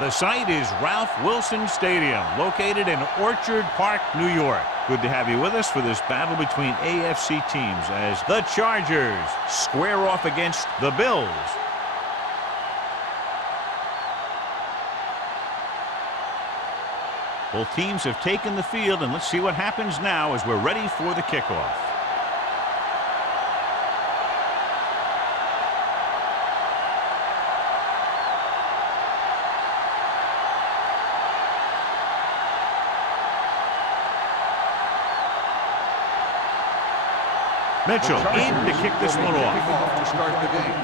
The site is Ralph Wilson Stadium, located in Orchard Park, New York. Good to have you with us for this battle between AFC teams as the Chargers square off against the Bills. Both teams have taken the field, and let's see what happens now as we're ready for the kickoff. Mitchell in to kick this one off. To start the game.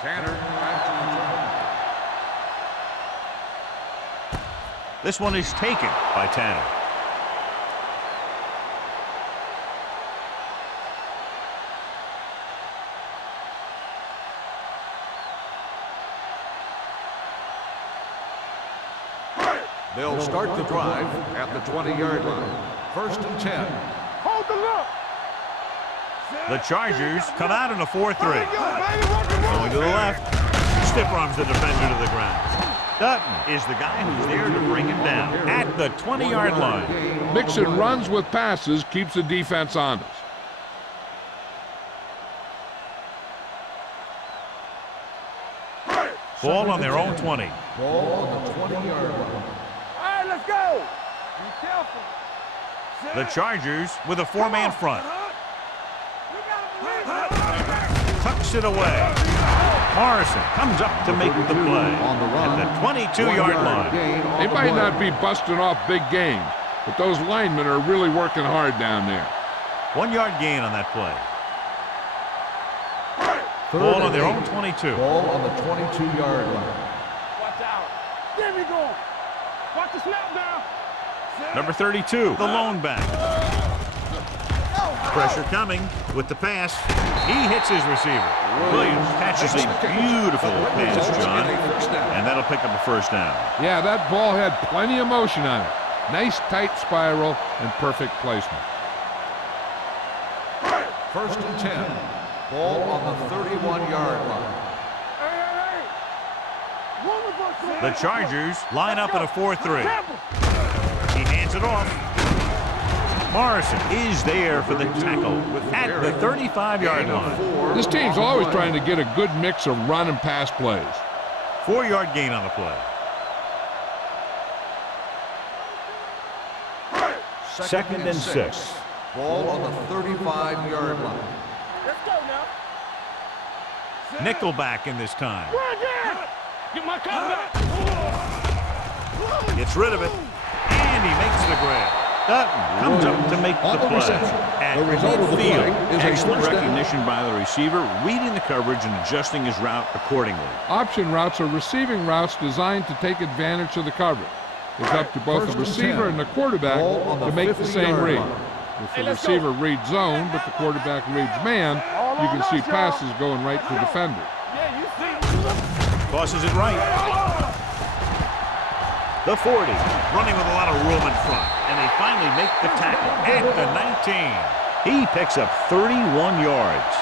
Tanner back to the throw. This one is taken by Tanner. They'll start the drive at the 20-yard line. 1st and 10. Hold the look. The Chargers come out in a 4-3. Going to the left. Stiff arms the defender to the ground. Dutton is the guy who's there to bring him down at the 20-yard line. Mixing runs with passes keeps the defense honest. Ball on their own 20. Ball on the 20-yard line. All right, let's go. Be careful. The Chargers with a 4-man front. Tucks it away. Morrison comes up to make the play at the 22-yard line. They might not be busting off big games, but those linemen are really working hard down there. 1-yard gain on that play. Ball on their own 22. Ball on the 22-yard line. Watch out. There we go. Watch the snap now. Number 32, the lone back. Pressure coming with the pass. He hits his receiver. Williams catches a beautiful pass, John, and that'll pick up a first down. Yeah, that ball had plenty of motion on it. Nice tight spiral and perfect placement. 1st and 10. Ball on the 31-yard line. The Chargers line up in a 4-3. He hands it off. Morrison is there for the tackle at the 35-yard line. This team's always trying to get a good mix of run and pass plays. 4-yard gain on the play. 2nd and 6. Ball on the 35-yard line. Let's go now. Nickelback in this time. Get my comeback. Gets rid of it, and he makes the grab. Dutton comes up to make the play. At midfield, excellent recognition by the receiver, reading the coverage and adjusting his route accordingly. Option routes are receiving routes designed to take advantage of the coverage. It's up to both the receiver and the quarterback to make the same read. If the receiver reads zone, but the quarterback reads man, you can see passes going right to defender. Tosses it right. The 40, running with a lot of room in front, and they finally make the tackle at the 19. He picks up 31 yards.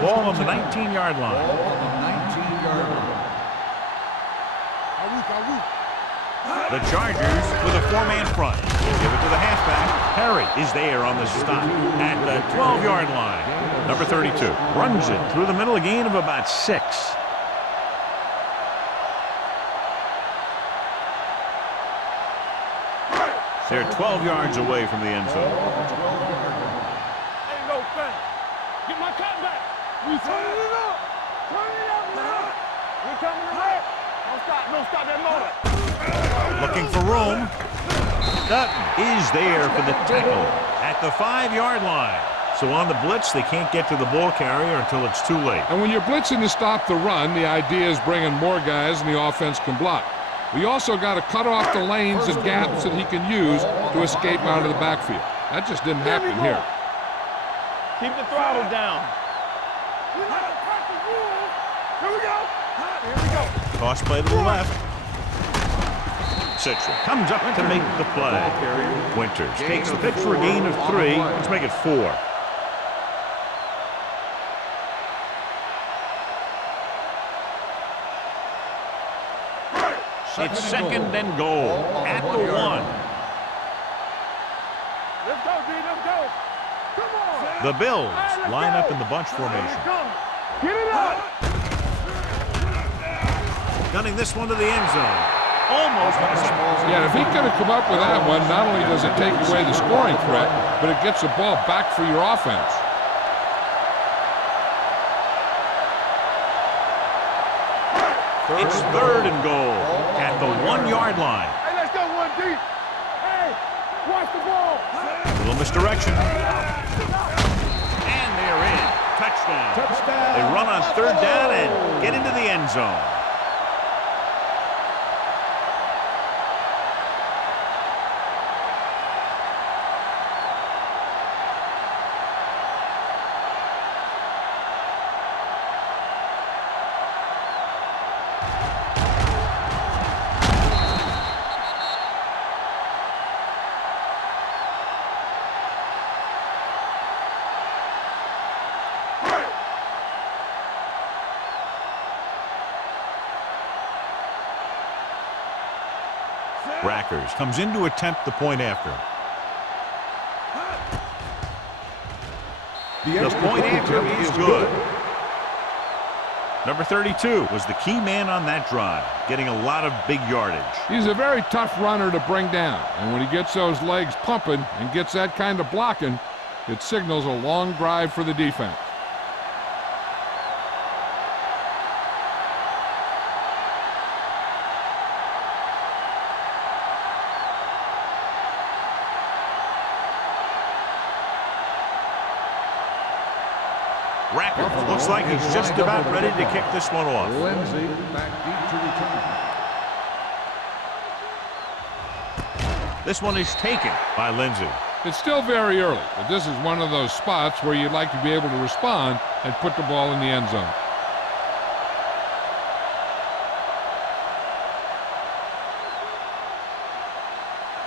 Ball on the 19-yard line. Ball on the 19-yard line. The Chargers with a 4-man front. Give it to the halfback. Perry is there on the stop at the 12-yard line. Number 32 runs it through the middle, a gain of about 6. They're 12 yards away from the end zone. Ain't no thing. Get my cut back. We turn it up. Turn it up. We coming to red. Don't stop that motor. Looking for room. Dutton is there for the tackle at the 5-yard line. So on the blitz, they can't get to the ball carrier until it's too late. And when you're blitzing to stop the run, the idea is bringing more guys and the offense can block. We also got to cut off the lanes and gaps that he can use to escape out of the backfield. That just didn't happen here. Keep the throttle down. Here we go. Toss play to the left. Citron comes up to make the play. Winters takes the pitch for a gain of 3. Let's make it 4. It's second and goal at the 1. Let's go, D. Let's go. Come on. The Bills Let's line go. up in the bunch formation. Get it up. Gunning this one to the end zone. Almost. Yeah, if he could have come up with that one, not only does it take away the scoring threat, but it gets the ball back for your offense. It's third and goal at the 1-yard line. Hey, let's go, 1D. Hey, watch the ball. Little misdirection. And they're in. Touchdown. They run on third down and get into the end zone. Rackers comes in to attempt the point after. The point after is good. Number 32 was the key man on that drive, getting a lot of big yardage. He's a very tough runner to bring down, and when he gets those legs pumping and gets that kind of blocking, it signals a long drive for the defense. Racker looks like he's just about ready to kick this one off. Lindsay back deep to return. This one is taken by Lindsay. It's still very early, but this is one of those spots where you'd like to be able to respond and put the ball in the end zone.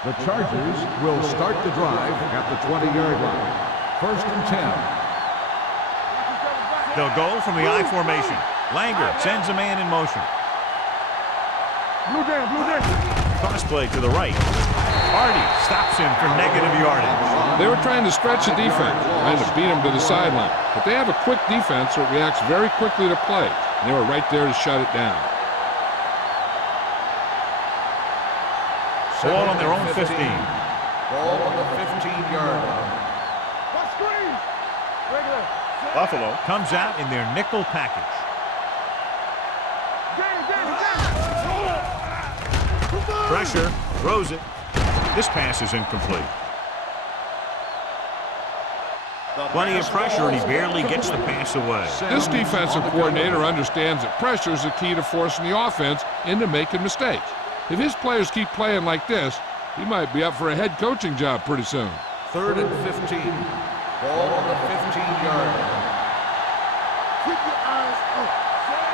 The Chargers will start the drive at the 20-yard line. First and 10. They'll go from the I formation. Langer sends a man in motion. Blue down, blue down. Cross play to the right. Hardy stops him for negative yardage. They were trying to stretch the defense, trying to beat him to the sideline. But they have a quick defense that reacts very quickly to play. And they were right there to shut it down. Ball on their own 15. Ball on the 15-yard line. Watch screen. Regular. Buffalo comes out in their nickel package. Pressure, throws it. This pass is incomplete. Plenty of pressure, and he barely gets the pass away. This defensive coordinator understands that pressure is the key to forcing the offense into making mistakes. If his players keep playing like this, he might be up for a head coaching job pretty soon. Third and 15. Ball on the 15-yard line.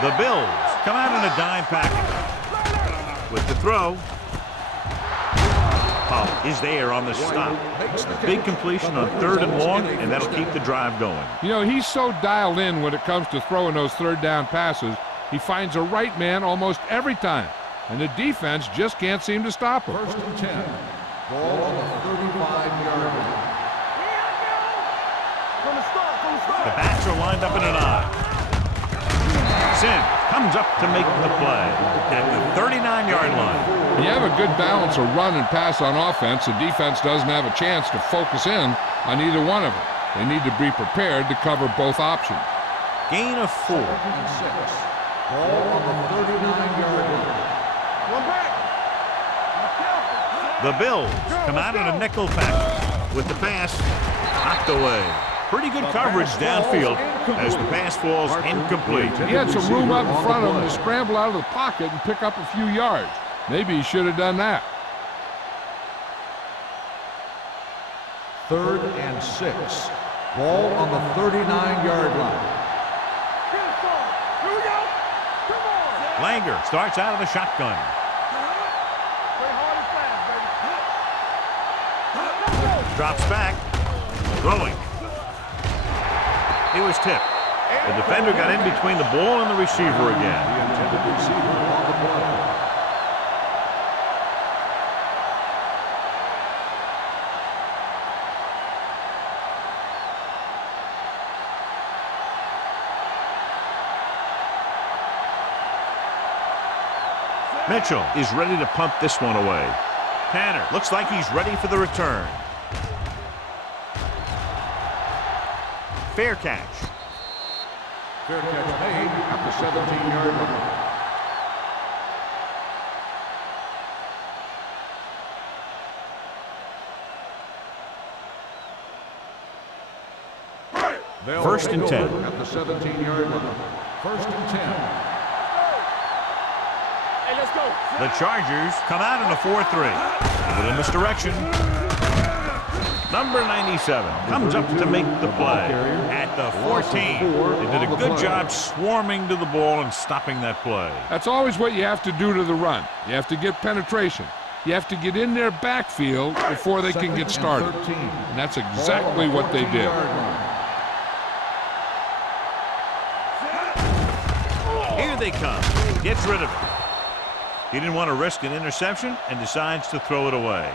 The Bills come out in a dime package. With the throw. Powell is there on the stop. Big completion on third and long, and that'll keep the drive going. You know, he's so dialed in when it comes to throwing those third down passes. He finds the right man almost every time, and the defense just can't seem to stop him. First and 10. Ball on the 35-yard line. The backs are lined up in an I. Sim comes up to make the play at the 39-yard line. You have a good balance of run and pass on offense. The defense doesn't have a chance to focus in on either one of them. They need to be prepared to cover both options. Gain of 4. Second and 6. Ball on the 39-yard line. One back. The Bills come out in a nickel package with the pass knocked away. Pretty good coverage downfield as the pass falls incomplete. He had some room up in front of him to scramble out of the pocket and pick up a few yards. Maybe he should have done that. Third and 6. Ball on the 39-yard line. Here we go. Come on. Langer starts out of the shotgun. Play hard and fast, baby. Drops back. Throwing. He was tipped. The defender got in between the ball and the receiver again. The intended receiver on the play. Mitchell is ready to pump this one away. Tanner looks like he's ready for the return. Fair catch. Fair catch made at the 17-yard line. First and 10. At the 17-yard line. First and 10. Hey, let's go. The Chargers come out in a 4-3. With a misdirection. Number 97 comes up to make the play at the 14. They did a good job swarming to the ball and stopping that play. That's always what you have to do to the run. You have to get penetration. You have to get in their backfield before they can get started. And that's exactly what they did. Here they come. Gets rid of it. He didn't want to risk an interception and decides to throw it away.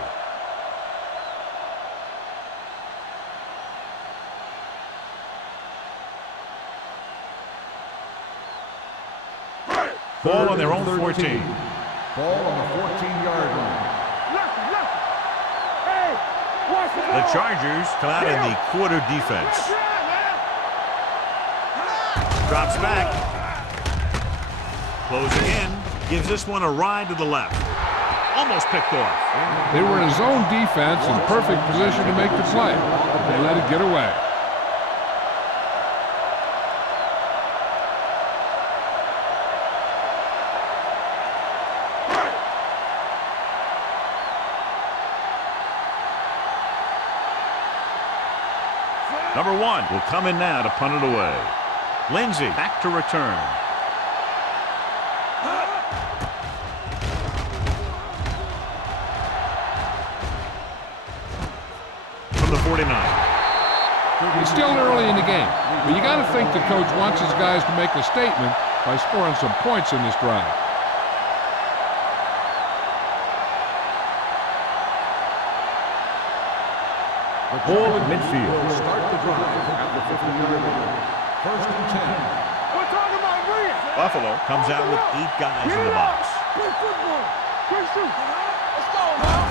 Ball on their own 14. Ball on the 14-yard line. Hey, watch the ball. The Chargers come out in the quarter defense. Drops back. Closing in. Gives this one a ride to the left. Almost picked off. They were in zone defense in perfect position to make the play. They let it get away. Number 1 will come in now to punt it away. Lindsey back to return. From the 49. It's still early in the game, but you got to think the coach wants his guys to make a statement by scoring some points in this drive. Ball at midfield. Start the drive at the 50-yard line. First and 10. We're talking about Williams. Buffalo comes out with 8 guys in the box. Quick football. Quick shoot. Let's go now.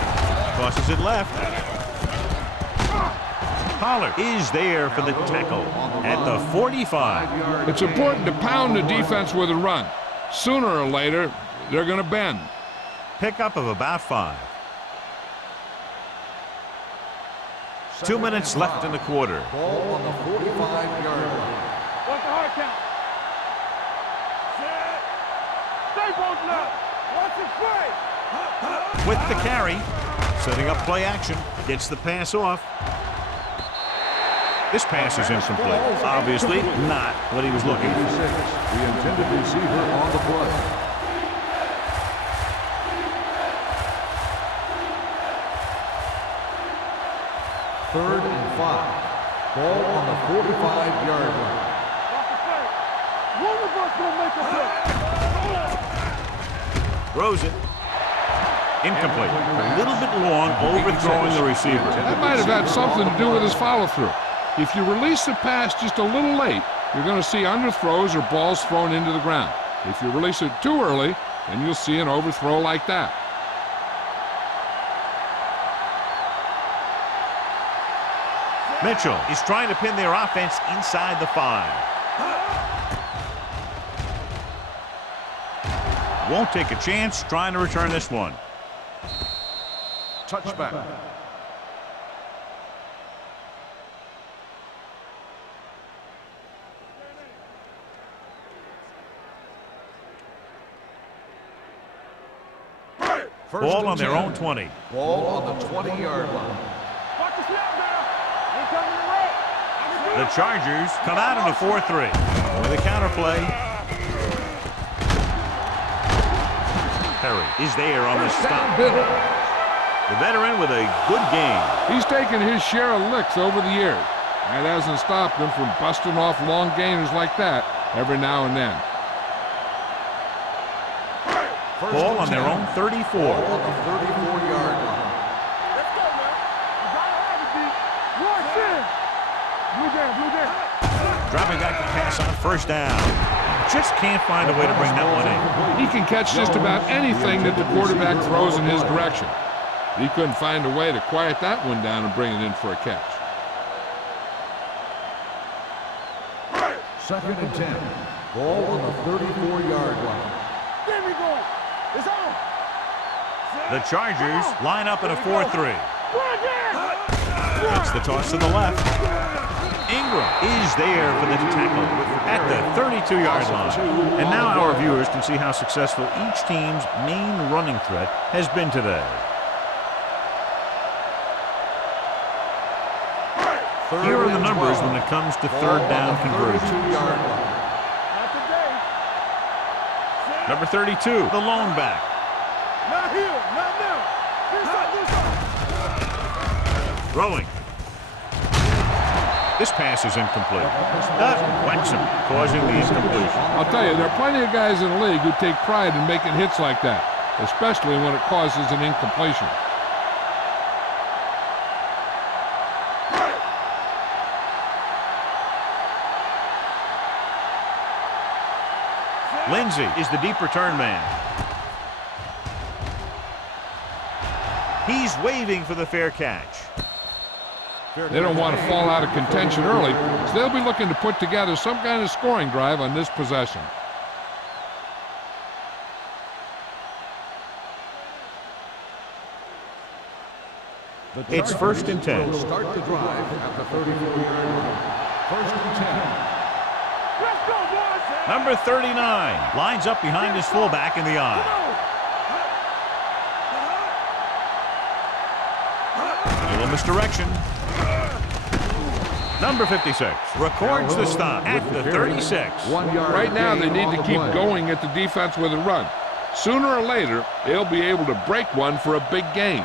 Crosses it left. Pollard is there for the tackle at the 45. It's important to pound the defense with a run. Sooner or later, they're going to bend. Pickup of about 5. 2 minutes left in the quarter. Ball on the 45-yard line. What's the hard count? Stay both now. Watch it play. With the carry, setting up play action, gets the pass off. This pass is incomplete. Obviously not what he was looking for. 86, the intended receiver on the play. Third and 5. Ball on the 45-yard line. Watch the play. One of us will make a play. Throws it. Incomplete. A little bit long, overthrowing the receiver. That might have had something to do with his follow-through. If you release the pass just a little late, you're going to see underthrows or balls thrown into the ground. If you release it too early, then you'll see an overthrow like that. Mitchell is trying to pin their offense inside the 5. Won't take a chance trying to return this one. Touchback. Ball on their own 20. Ball on the 20-yard line. Watch the snap now. We're coming to right. The Chargers come out in a 4-3. With a counter play. Perry is there on the stop. The veteran with a good game. He's taken his share of licks over the years. That hasn't stopped him from busting off long gainers like that every now and then. Ball on their own 34. Ball on the 34-yard line. Let's go now. You gotta have it, D. Watch in. Blue down, blue down. Dropping back to pass on first down. just can't find a way to bring that one in. He can catch just about anything that the quarterback throws in his direction. He couldn't find a way to quiet that one down and bring it in for a catch. 2nd and 10. Ball on the 34-yard line. There we go. It's on. The Chargers line up in a 4-3. Run again. Gets the toss to the left. Ingram is there for the tackle at the 32-yard line. And now our viewers can see how successful each team's main running threat has been today. Here are the numbers when it comes to third down conversions. Not today. Number 32, the lone back. Not here. Not now. This up. Throwing. This pass is incomplete. Whacks him, causing the incompletion. I'll tell you, there are plenty of guys in the league who take pride in making hits like that, especially when it causes an incompletion. Lindsey is the deep return man. He's waving for the fair catch. They don't want to fall out of contention early, so they'll be looking to put together some kind of scoring drive on this possession. It's 1st and 10. Start the drive at the 34-yard line. 1st and 10. Let's go, boys. Number 39 lines up behind his fullback in the eye. Little misdirection. Number 56 records the stop at the 36. Right now, they need to keep going at the defense with a run. Sooner or later, they'll be able to break one for a big gain.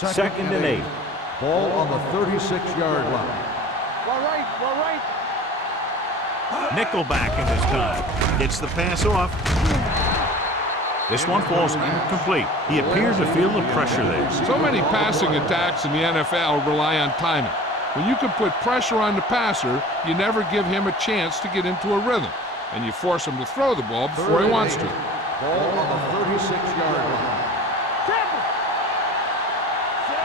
2nd and 8. Ball on the 36-yard line. All right. All right. Nickelback in this time. Gets the pass off. This one falls incomplete. He appears to feel the pressure there. So many passing attacks in the NFL rely on timing. When you can put pressure on the passer, you never give him a chance to get into a rhythm, and you force him to throw the ball before he wants to. Ball on the 36-yard line.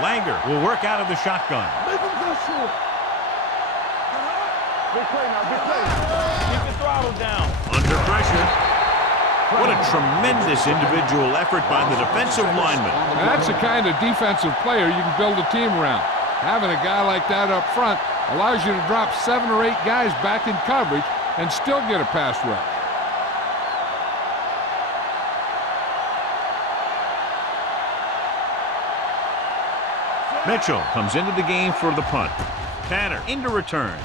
Langer will work out of the shotgun. Make him go short. Big play now. Big play. Keep the throttle down. Under pressure. What a tremendous individual effort by the defensive lineman. And that's the kind of defensive player you can build a team around. Having a guy like that up front allows you to drop 7 or 8 guys back in coverage and still get a pass rush. Mitchell comes into the game for the punt. Tanner into return.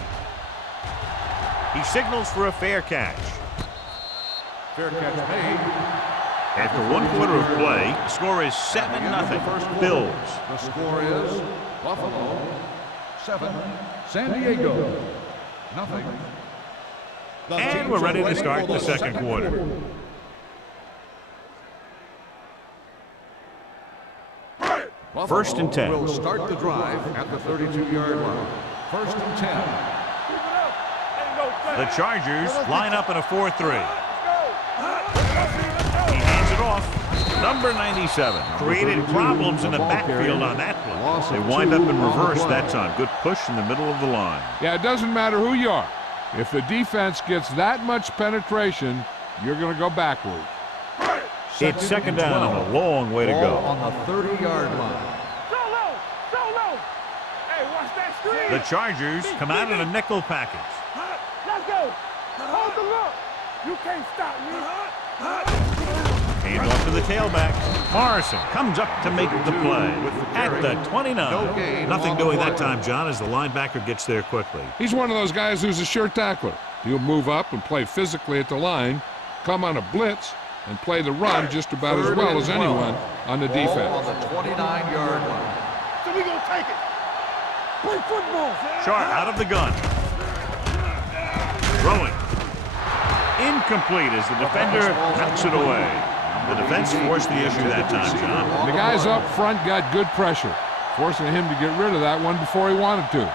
He signals for a fair catch. Fair catch made. After 1 quarter of play, the score is 7-0. Bills. The score is Buffalo 7, San Diego nothing. And we're ready to start the second quarter. Buffalo 1st and 10. will start the drive at the 32-yard line. 1st and 10. The Chargers line up in a 4-3. He hands it off. Number 97 created problems in the backfield on that play. They wind up in reverse that time. Good push in the middle of the line. Yeah, it doesn't matter who you are. If the defense gets that much penetration, you're going to go backward. It's 2nd down and a long way to go. On the 30-yard line. Solo. Hey, watch that screen. The Chargers come out in a nickel package. Let's go. Hold the look. You can't stop me. Hand off to the tailback. Morrison comes up to make the play at the 29. Nothing doing that time, John, as the linebacker gets there quickly. He's one of those guys who's a sure tackler. He'll move up and play physically at the line, come on a blitz, and play the run just about as well as anyone on the defense. On the 29-yard line. So we gonna take it. Play football. Sharp out of the gun. Throwing. Incomplete as the defender knocks it away. The defense forced the issue that time, John. The guys up front got good pressure, forcing him to get rid of that one before he wanted to.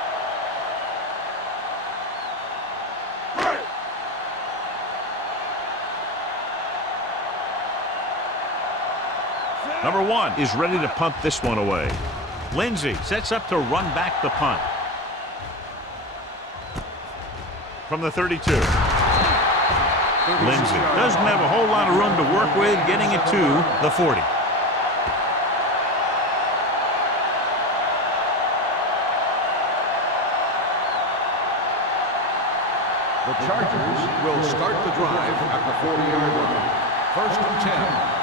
1 is ready to punt this one away. Lindsey sets up to run back the punt. From the 32. Lindsey doesn't have a whole lot of room to work with, getting it to the 40. The Chargers will start the drive at the 40-yard line. First and 10.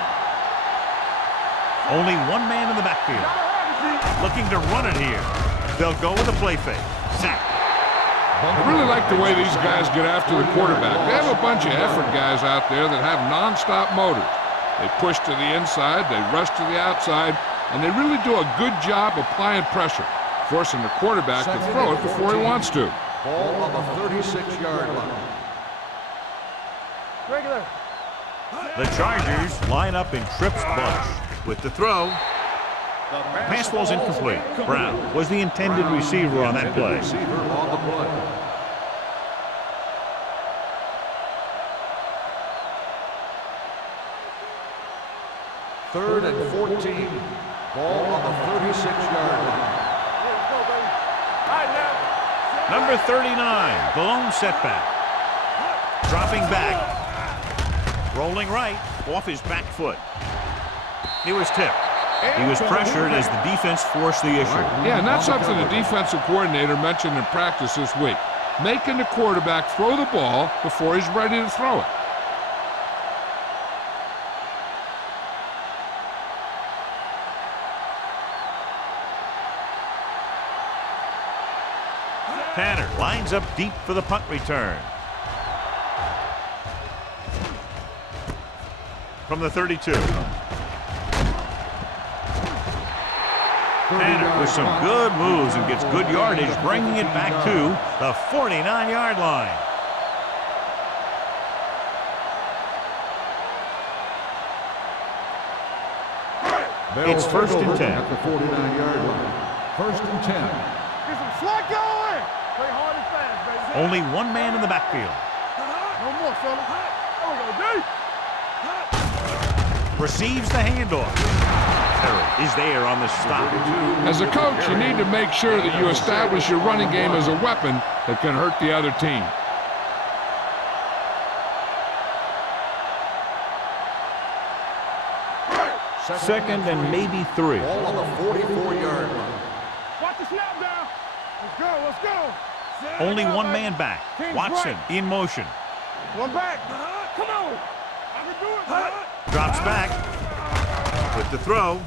Only one man in the backfield. Looking to run it here. They'll go with a play fake. Sack. I really like the way these guys get after the quarterback. They have a bunch of effort guys out there that have non-stop motors. They push to the inside, they rush to the outside, and they really do a good job applying pressure, forcing the quarterback to throw it before he wants to. Ball on the 36-yard line. Regular. The Chargers line up in Tripp's bunch. With the throw, pass ball's incomplete. Brown was the intended receiver on that play. Receiver on the play. Third and 14. Ball on the 36-yard line. Number 39, the lone setback. Dropping back. Rolling right, off his back foot. He was tipped. He was pressured as the defense forced the issue. Yeah, and that's something the defensive coordinator mentioned in practice this week. Making the quarterback throw the ball before he's ready to throw it. Tanner lines up deep for the punt return. From the 32. Tanner with some good moves and gets good yardage, bringing it back to the 49-yard line. It's first and 10. At the 49-yard line. First and 10. Get some slack going. Play hard and fast, baby. Only one man in the backfield. No more, fella. There we go, D. Receives the handoff. Terry is there on the stop. As a coach, you need to make sure that you establish your running game as a weapon that can hurt the other team. Second and maybe 3. Ball on the 44-yard line. Watch the snap down. Let's go, let's go. Only one man back. Watson in motion. One back. Come on. I can do it. Drops back. With the throw,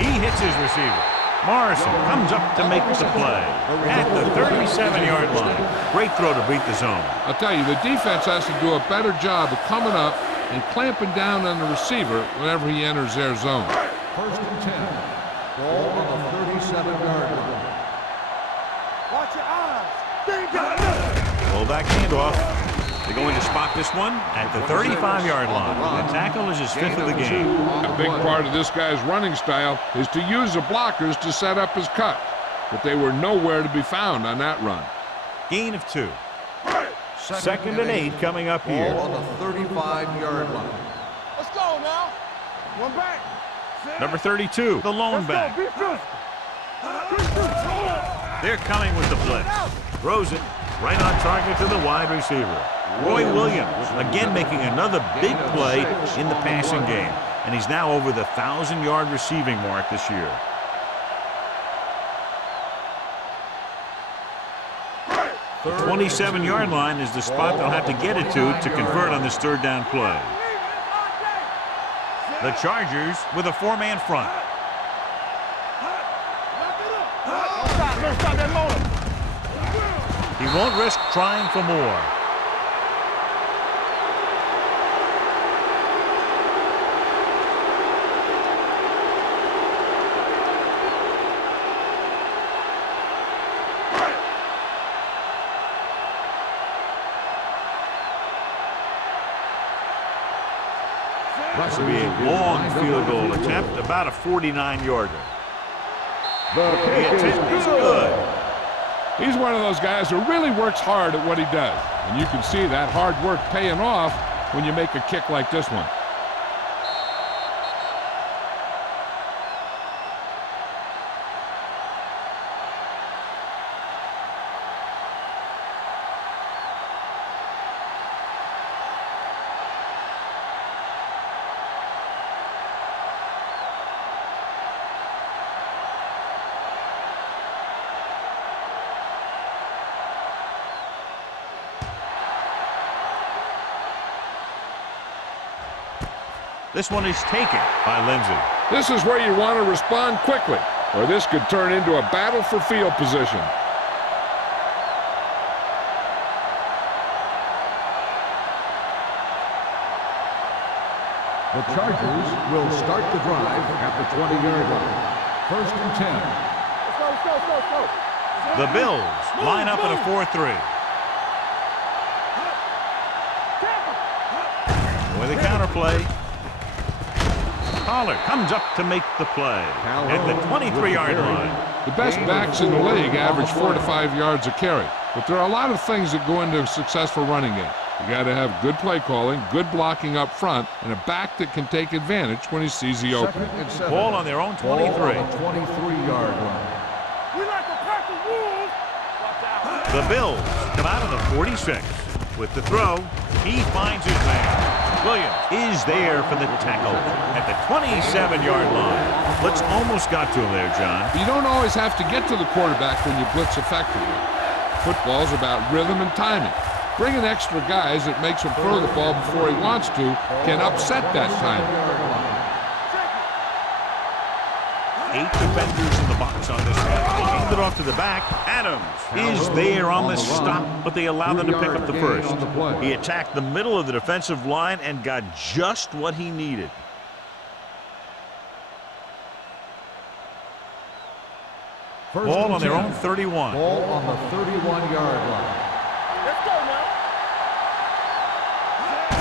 he hits his receiver. Morrison comes up to make the play at the 37-yard line. Great throw to beat the zone. I'll tell you, the defense has to do a better job of coming up and clamping down on the receiver whenever he enters their zone. First and 10. Ball on the 37-yard line. Watch your eyes. Danger. Pull back handoff. They're going to spot this one at the 35-yard line. The tackle is his 5th of the game. A big part of this guy's running style is to use the blockers to set up his cut, but they were nowhere to be found on that run. Gain of 2. Second and 8 coming up here. Ball on the 35-yard line. Let's go now. One back. Number 32, the lone Let's go. back. Be physical. They're coming with the blitz. Throws it right on target to the wide receiver. Roy Williams again making another big play in the passing game. And he's now over the 1,000-yard receiving mark this year. The 27-yard line is the spot they'll have to get it to convert on this third down play. The Chargers with a 4-man front. Don't stop that motor. He won't risk trying for more. This will be a long field goal attempt, about a 49-yarder. The attempt is good. He's one of those guys who really works hard at what he does. And you can see that hard work paying off when you make a kick like this one. This one is taken by Lindsey. This is where you want to respond quickly, or this could turn into a battle for field position. The Chargers will start the drive at the 20-yard line. First and 10. Let's go. The Bills line up in a 4-3. With a counterplay. Pollard comes up to make the play at the 23-yard line. The best backs in the league average 4 to 5 yards a carry, but there are a lot of things that go into a successful running game. You got to have good play calling, good blocking up front, and a back that can take advantage when he sees the opening. Ball on their own 23. Ball on the 23-yard line. We like to pack the rules. The Bills come out of the 46. With the throw, he finds his man. Williams is there for the tackle at the 27-yard line. Blitz almost got to him there, John. You don't always have to get to the quarterback when you blitz effectively. Football's about rhythm and timing. Bringing extra guys that makes him throw the ball before he wants to can upset that timing. 8 defenders in the box on this one. They hand it off to the back. Adams is there on the stop, but they allow them to pick up the first. He attacked the middle of the defensive line and got just what he needed. Ball on their own 31. Ball on the 31-yard line. Let's go now.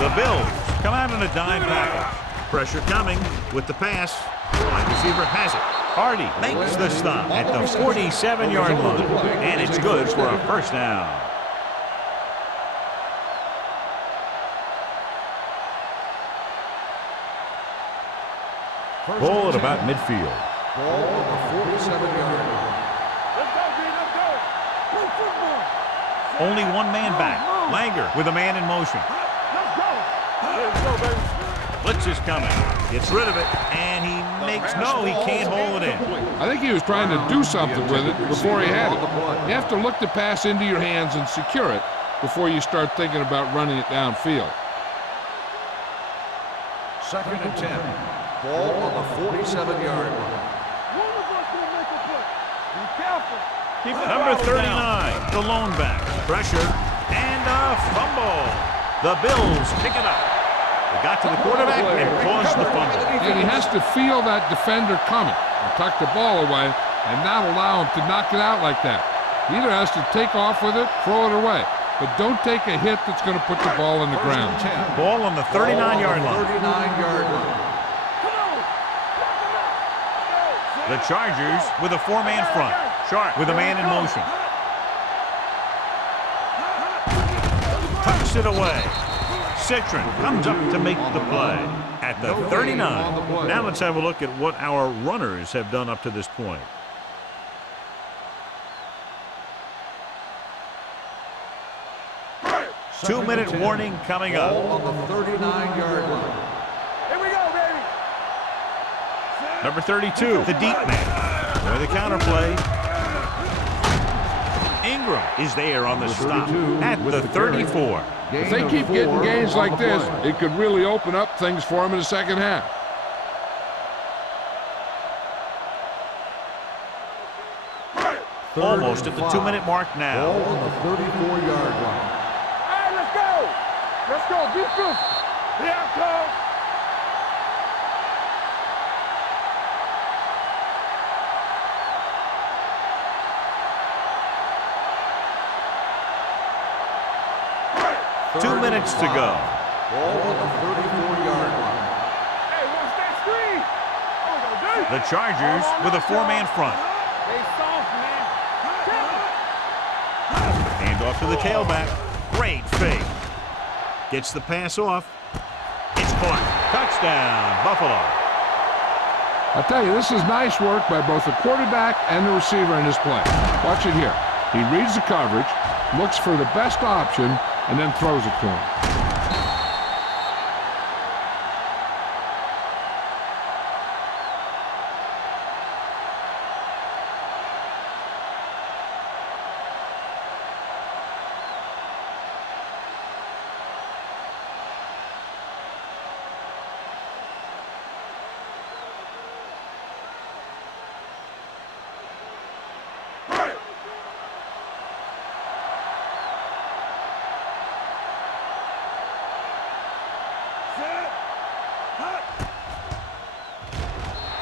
The Bills come out in a dime package. Pressure coming with the pass. Wide receiver has it. Hardy makes the stop at the 47-yard line, and it's good for a first down. Ball at about midfield. Ball on the 47-yard line. Let's go, B. Let's go. Play football. Only one man back. Langer with a man in motion. Let's go. Let's go, baby. Blitz is coming. Gets rid of it, and he makes no, he can't hold it in. I think he was trying to do something with it before he had it. You have to look the pass into your hands and secure it before you start thinking about running it downfield. Second and 10. Ball on the 47-yard line. One of us will make a play. Be careful. Number 39, the lone back. Pressure and a fumble. The Bills pick it up. They got to the quarterback and caused the fumble. And he has to feel that defender coming and tuck the ball away and not allow him to knock it out like that. He either has to take off with it, throw it away, but don't take a hit that's going to put the ball in the ground. Ball on the 39-yard line. 39-yard line. The Chargers with a 4-man front. Sharp with a man in motion. Tucks it away. Citron comes up to make the play at the 39. Now let's have a look at what our runners have done up to this point. Two-minute warning coming up. Ball on the 39-yard line. Here we go, baby. Number 32, the deep man. With the counterplay. Ingram is there on the stop at the 34. If they keep getting gains like this, it could really open up things for them in the second half. Almost at the 2-minute mark now. Ball on the 34-yard line. Hey, let's go. Let's go. Be good. Here I come. Two minutes to go. Ball on the 34-yard line. Hey, watch that screen. Oh, The Chargers with a 4-man front. They soft, man. Hand off to the tailback. Great fake. Gets the pass off. It's caught. Touchdown, Buffalo. I tell you, this is nice work by both the quarterback and the receiver in this play. Watch it here. He reads the coverage, looks for the best option, and then throws it to him.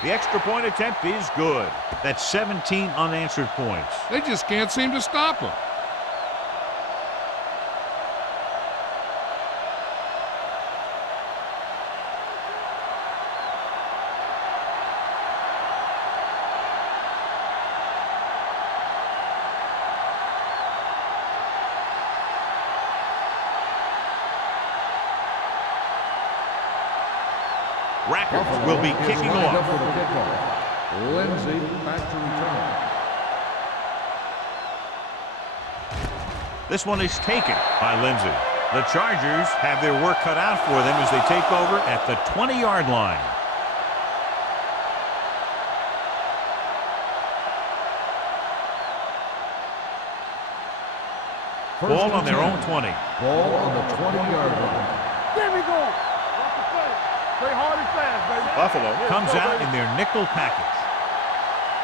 The extra point attempt is good. That's 17 unanswered points. They just can't seem to stop him. Rackers will be kicking off. For the kickoff. Lindsay back to return. This one is taken by Lindsay. The Chargers have their work cut out for them as they take over at the 20-yard line. Ball on their own 20. Ball on the 20-yard line. There we go. Play hard and fast, baby. Buffalo comes out in their nickel package.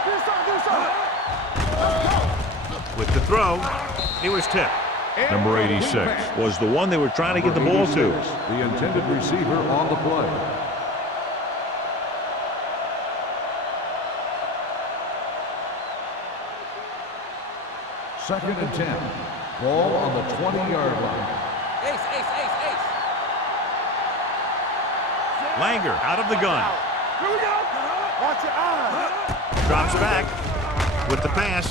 Do something. With the throw, it was tipped. Number 86 was the one they were trying to get the ball to. The intended receiver on the play. Second and 10. Ball on the 20-yard line. Ace. Langer out of the gun. Here we go. Watch your eyes. Drops back with the pass.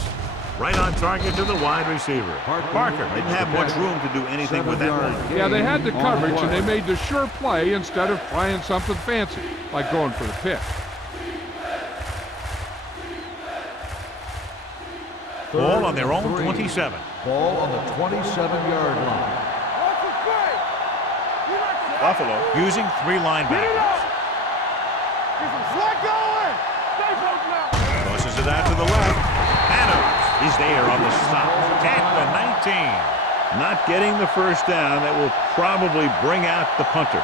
Right on target to the wide receiver. Parker didn't have much room to do anything with that one. Yeah, they had the coverage, and they made the sure play instead of trying something fancy, like going for the pick. Ball on their own 27. Ball on the 27-yard line. Watch your play. Buffalo using 3 linebackers. Get some slack going. Stay close now. Tosses it out to the left. Adams is there on the stop at the 19. Not getting the first down. That will probably bring out the punter.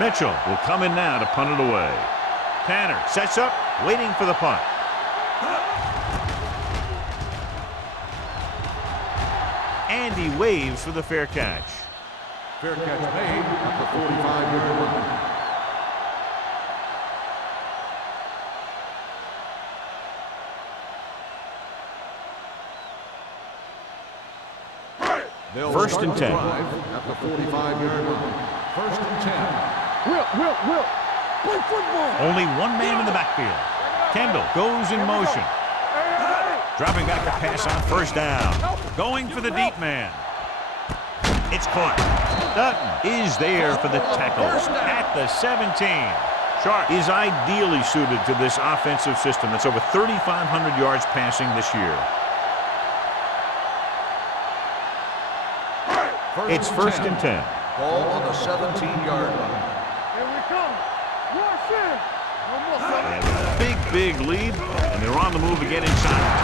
Mitchell will come in now to punt it away. Tanner sets up, waiting for the punt. Andy waves for the fair catch. Fair catch made at the 45-yard line. First and 10. At the 45-yard line. First and 10. Will. Play football. Only one man in the backfield. Kendall goes in motion. Dropping back to pass on first down. Going for the deep man. It's caught. Dutton is there for the tackle at the 17. Sharp is ideally suited to this offensive system that's over 3,500 yards passing this year. It's first and 10. Ball on the 17-yard line. Here we come. Rush in. They have a big lead, and they're on the move to get inside the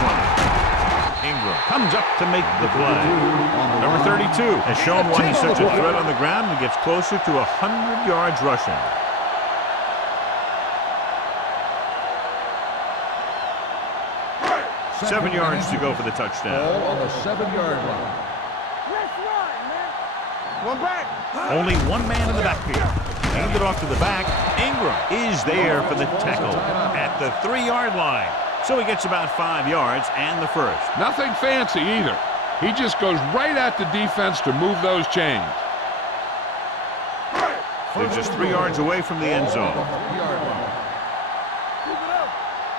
20. Ingram comes up to make the play. Number 32 has shown why he's such a threat on the ground and gets closer to 100 yards rushing. Seven yards to go for the touchdown. Ball on the 7-yard line. Let's run, man. One back. Only one man in the backfield. Hand it off to the back. Ingram is there for the tackle at the 3-yard line. So he gets about 5 yards and the first. Nothing fancy either. He just goes right at the defense to move those chains. They're just 3 yards away from the end zone. Keep it up.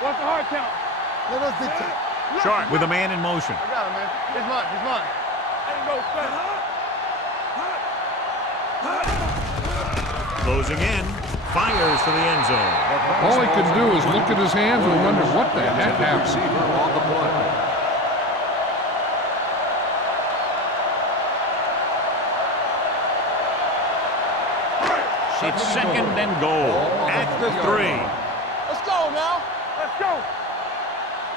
What's the hard count? Let us dictate. Sharp with a man in motion. I got him, man. He's mine. Ain't no fast. Closing in. Fires for the end zone. All he can do is look at his hands and wonder what the heck happened. Receiver on the play. It's second and goal at the 3. Let's go now. Let's go.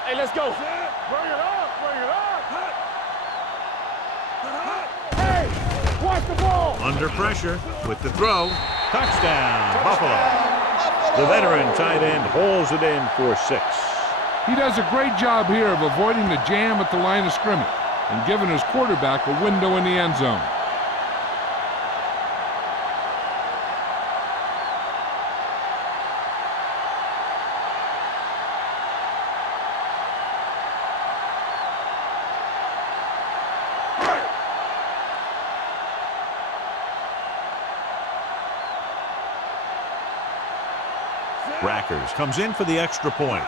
Hey, let's go. Bring it up. Hey, watch the ball. Under pressure with the throw. Touchdown, Buffalo. The veteran tight end hauls it in for 6. He does a great job here of avoiding the jam at the line of scrimmage and giving his quarterback a window in the end zone. Rackers comes in for the extra point.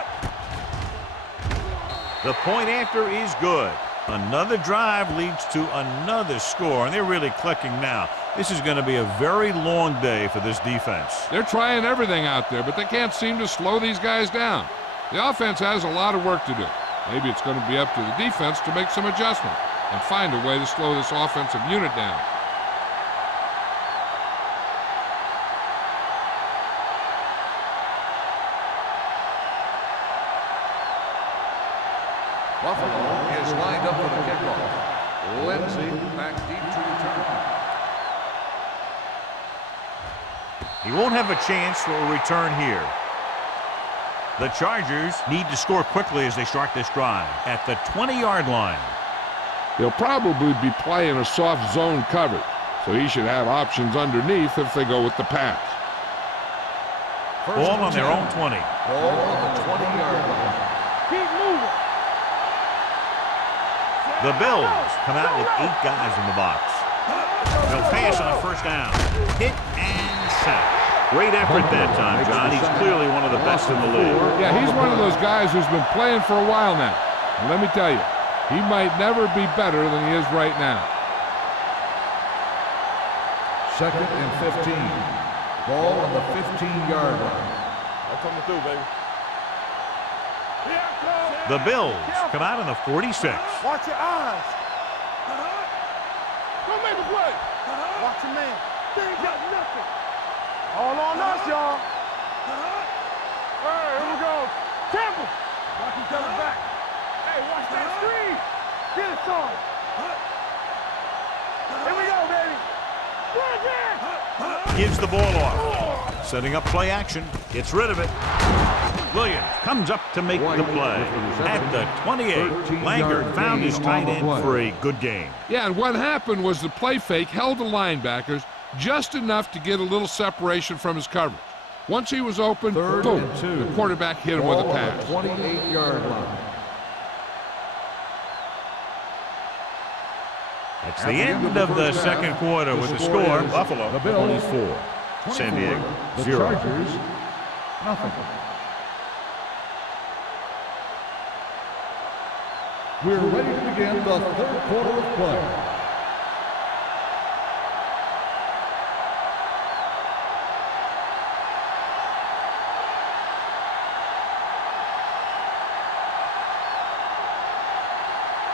The point after is good. Another drive leads to another score, and they're really clicking now. This is going to be a very long day for this defense. They're trying everything out there, but they can't seem to slow these guys down. The offense has a lot of work to do. Maybe it's going to be up to the defense to make some adjustment and find a way to slow this offensive unit down. Buffalo is lined up for the kickoff. Lindsey back deep to return. He won't have a chance for a return here. The Chargers need to score quickly as they start this drive at the 20-yard line. He'll probably be playing a soft zone coverage, so he should have options underneath if they go with the pass. Ball on their own 20. Ball on the 20-yard line. Keep moving. The Bills come out with 8 guys in the box. They'll pass on first down. Hit and sack. Great effort that time, John. He's clearly one of the best in the league. Yeah, he's one of those guys who's been playing for a while now. And let me tell you, he might never be better than he is right now. 2nd and 15. Ball on the 15-yard line. I'm coming through, baby. The Bills come out in the 46. Watch your eyes. Don't make a play. Watch your man. They ain't got nothing. All on us, y'all. Hey, here we go. Temple. Watch him coming back. Hey, watch that screen. Get it, son. Here we go, baby. Run again. Gives the ball off. Setting up play action. Gets rid of it. Williams comes up to make the play. At the 28, Langer found his tight end for a good game. Yeah, and what happened was the play fake held the linebackers just enough to get a little separation from his coverage. Once he was open, boom, the quarterback hit him with a pass. 28-yard line. That's the end of the second quarter with the score. Buffalo the Bills 24. San Diego the 0. Chargers, nothing. We're ready to begin the 3rd quarter of play.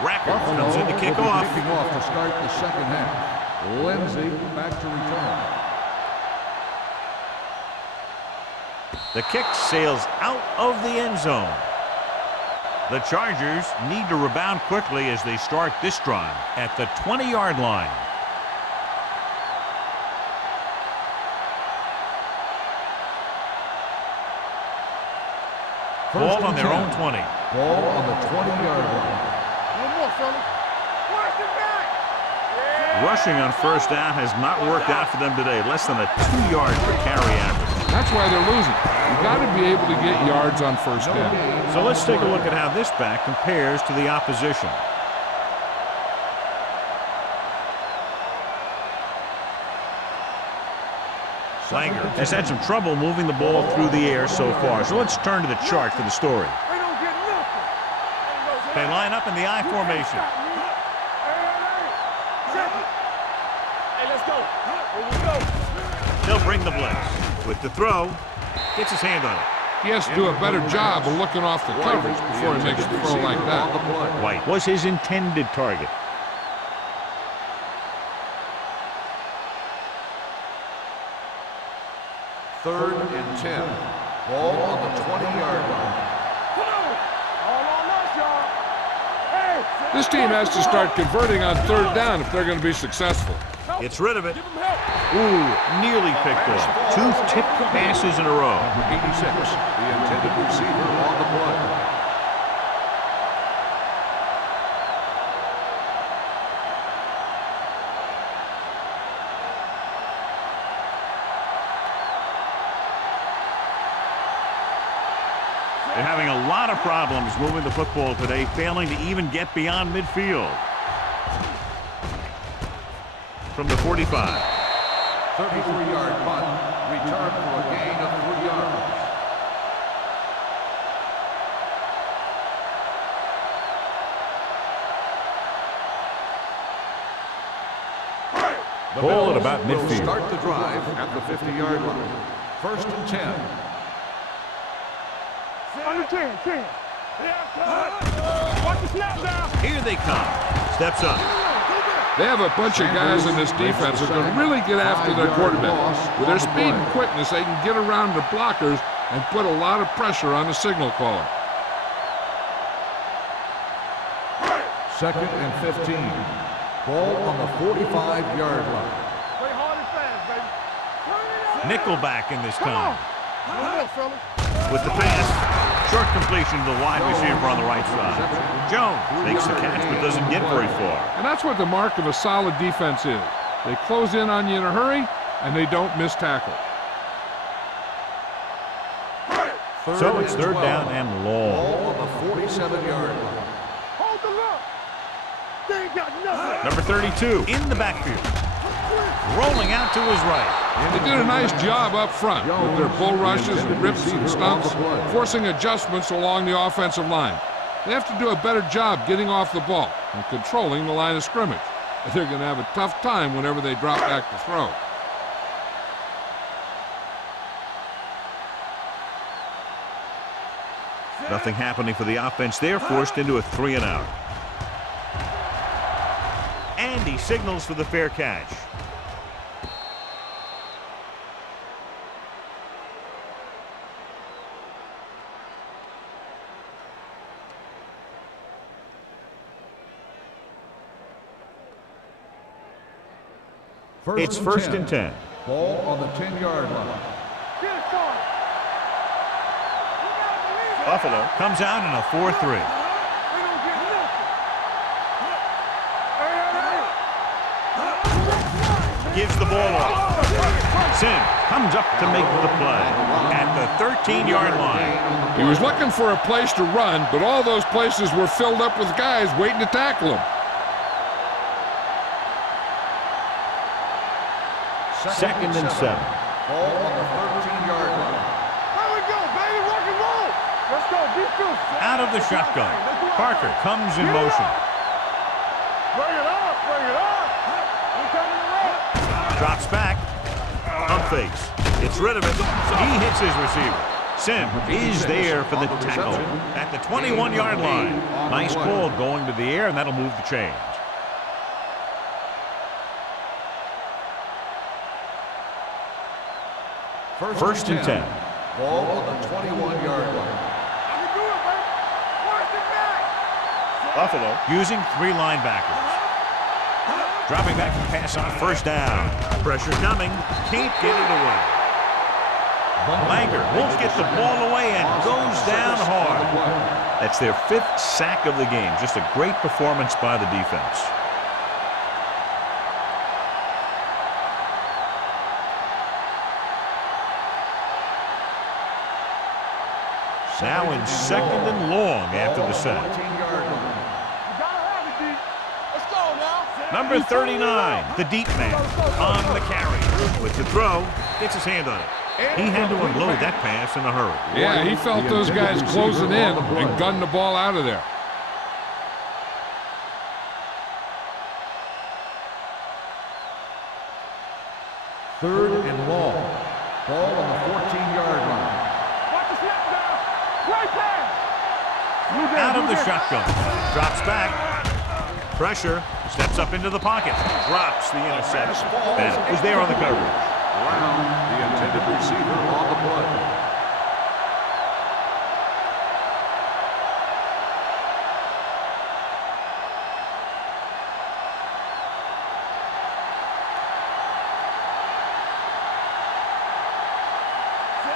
Rackers comes in to kick off. Kicking off to start the second half. Lindsey back to return. The kick sails out of the end zone. The Chargers need to rebound quickly as they start this drive at the 20-yard line. Ball on their own 20. Ball on the 20-yard line. One more, fellas. Watch the back. Rushing on first down has not worked out for them today. Less than a 2-yard per carry average. That's why they're losing. You've got to be able to get yards on first down. So let's take a look at how this back compares to the opposition. Langer has had some trouble moving the ball through the air so far. So let's turn to the chart for the story. They don't get nothing. They line up in the I formation. Hey, let's go. Here we go. He'll bring the blitz. With the throw, gets his hand on it. He has to do a better job of looking off the coverage before he makes a throw like that. White was his intended target. Third and 10. Ball on the 20-yard line. Come on. All on us, y'all. Hey, This team has to start converting on third down if they're going to be successful. Gets rid of it. Give him help. Ooh, nearly picked off. 2 tipped passes in a row. Number 86, the intended receiver on the play. They're having a lot of problems moving the football today, failing to even get beyond midfield. From the 45. 33-yard punt, return for a gain of 3 yards. The Ball at Bills about will midfield. start the drive at the 50-yard line. First and 10. Under 10, 10. Watch the snap down. Here they come. Steps up. They have a bunch of guys in this defense who can really get after their quarterback. With their speed and quickness, they can get around the blockers and put a lot of pressure on the signal caller. Second and 15. Ball on the 45-yard line. Play hard and fast, baby. Nickelback in this Come on. time. Come on, fellas. With the pass, short completion to the wide receiver on the right side. Jones makes the catch but doesn't get very far. And that's what the mark of a solid defense is. They close in on you in a hurry, and they don't miss tackle. So it's third down and long. Ball on the 47-yard line. Hold the look. They ain't got nothing. Number 32 in the backfield. Rolling out to his right. They did a nice job up front with their bull rushes and rips and stunts, forcing adjustments along the offensive line. They have to do a better job getting off the ball and controlling the line of scrimmage. They're going to have a tough time whenever they drop back to throw. Nothing happening for the offense. They're forced into a 3-and-out. And he signals for the fair catch. It's first and 10. Ball on the 10-yard line. Get it started. Buffalo comes out in a 4-3. We don't get nothing. Gives the ball off. Sim comes up to make the play at the 13-yard line. He was looking for a place to run, but all those places were filled up with guys waiting to tackle him. Second and 7. Ball on the 13-yard line. There we go, baby. Rock and roll. Let's go. Defense. Out of the shotgun. Parker comes in motion. Bring it up. Bring it up. We coming around. Drops back. Pump fakes. Gets rid of it. He hits his receiver. Sim is there for the tackle at the 21-yard line. Nice ball going to the air, and that'll move the chains. First and 10. Ball on the 21-yard line. I can do it, baby. Watch it back. Buffalo using 3 linebackers. Dropping back to pass on first down. Pressure coming. Can't get it away. Langer won't get the ball away and goes down hard. That's their 5th sack of the game. Just a great performance by the defense. Now in second and long after the sack. 18-yard line. You gotta have it, D. Let's go now. Number 39, the deep man, on the carry. With the throw, gets his hand on it. He had to unload that pass in a hurry. Yeah, he felt those guys closing in and gunned the ball out of there. Third and long. Ball on the 14-yard line. Watch the snap down. Right pass. Out of the shotgun. Drops back. Pressure. Steps up into the pocket. Drops the interception. Bennett was there on the coverage. Brown, the intended receiver on the play.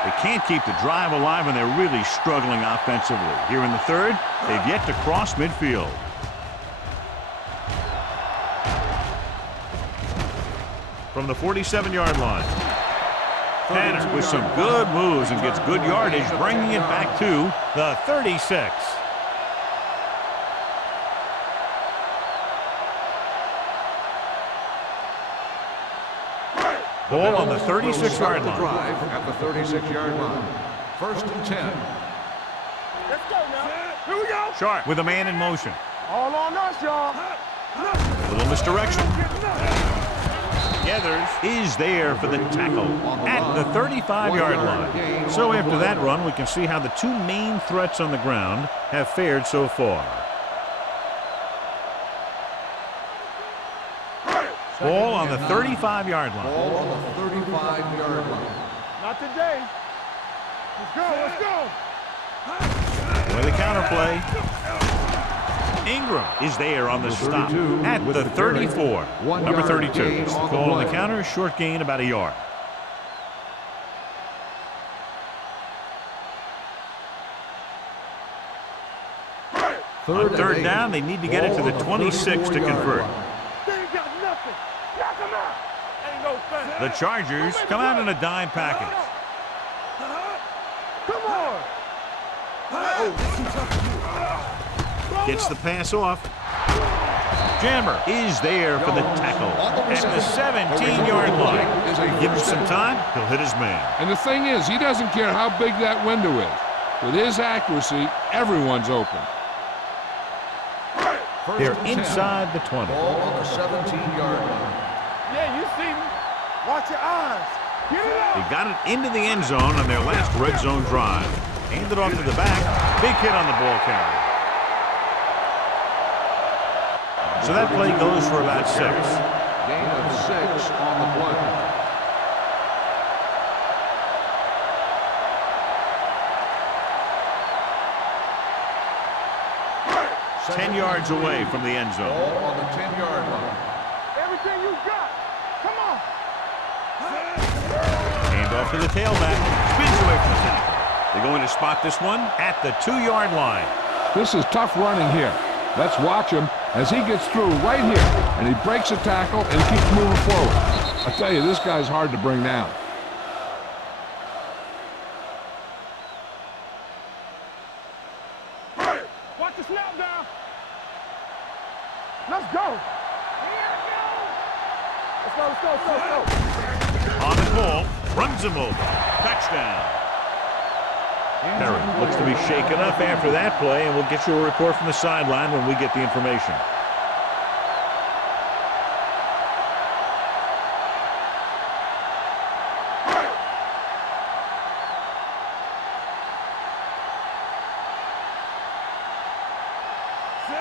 They can't keep the drive alive, and they're really struggling offensively. Here in the third, they've yet to cross midfield. From the 47-yard line, Tanner with some good moves and gets good yardage, bringing it back to the 36. Ball on the 36-yard line. Drive at the 36-yard line. First and 10. Let's go now. Here we go. Sharp with a man in motion. All on us, y'all. Little misdirection. Gathers is there for the tackle at the 35-yard line. So after that run, we can see how the two main threats on the ground have fared so far. Ball on the 35-yard line. Ball on the 35-yard line. Not today. Let's go, let's go. With a counterplay. Ingram is there on the stop at the 34. Number 32. It's the call on the counter. Short gain, about a yard. On third down, they need to get it to the 26 to convert. The Chargers come out in a dime package. Come on. Gets the pass off. Jammer is there for the tackle at the 17-yard line. Give him some time, he'll hit his man. And the thing is, he doesn't care how big that window is. With his accuracy, everyone's open. They're inside the 20. Ball on the 17-yard line. Yeah, you see me. Watch your eyes. Get it out. They got it into the end zone on their last red zone drive. Handed off to the back. Big hit on the ball carrier. So that play goes for about 6. Gain of 6 on the play. It's 10 yards away from the end zone. Ball on the 10-yard line. Everything you got. Come on. Hand off to the tailback. Spins away from the tackle. They're going to spot this one at the 2-yard line. This is tough running here. Let's watch him as he gets through right here, and he breaks a tackle and keeps moving forward. I tell you, this guy's hard to bring down. Watch the snap down. Let's go. Let's go. On the ball, runs him over. Touchdown. Perry looks to be shaken up after that play, and we'll get you a report from the sideline when we get the information.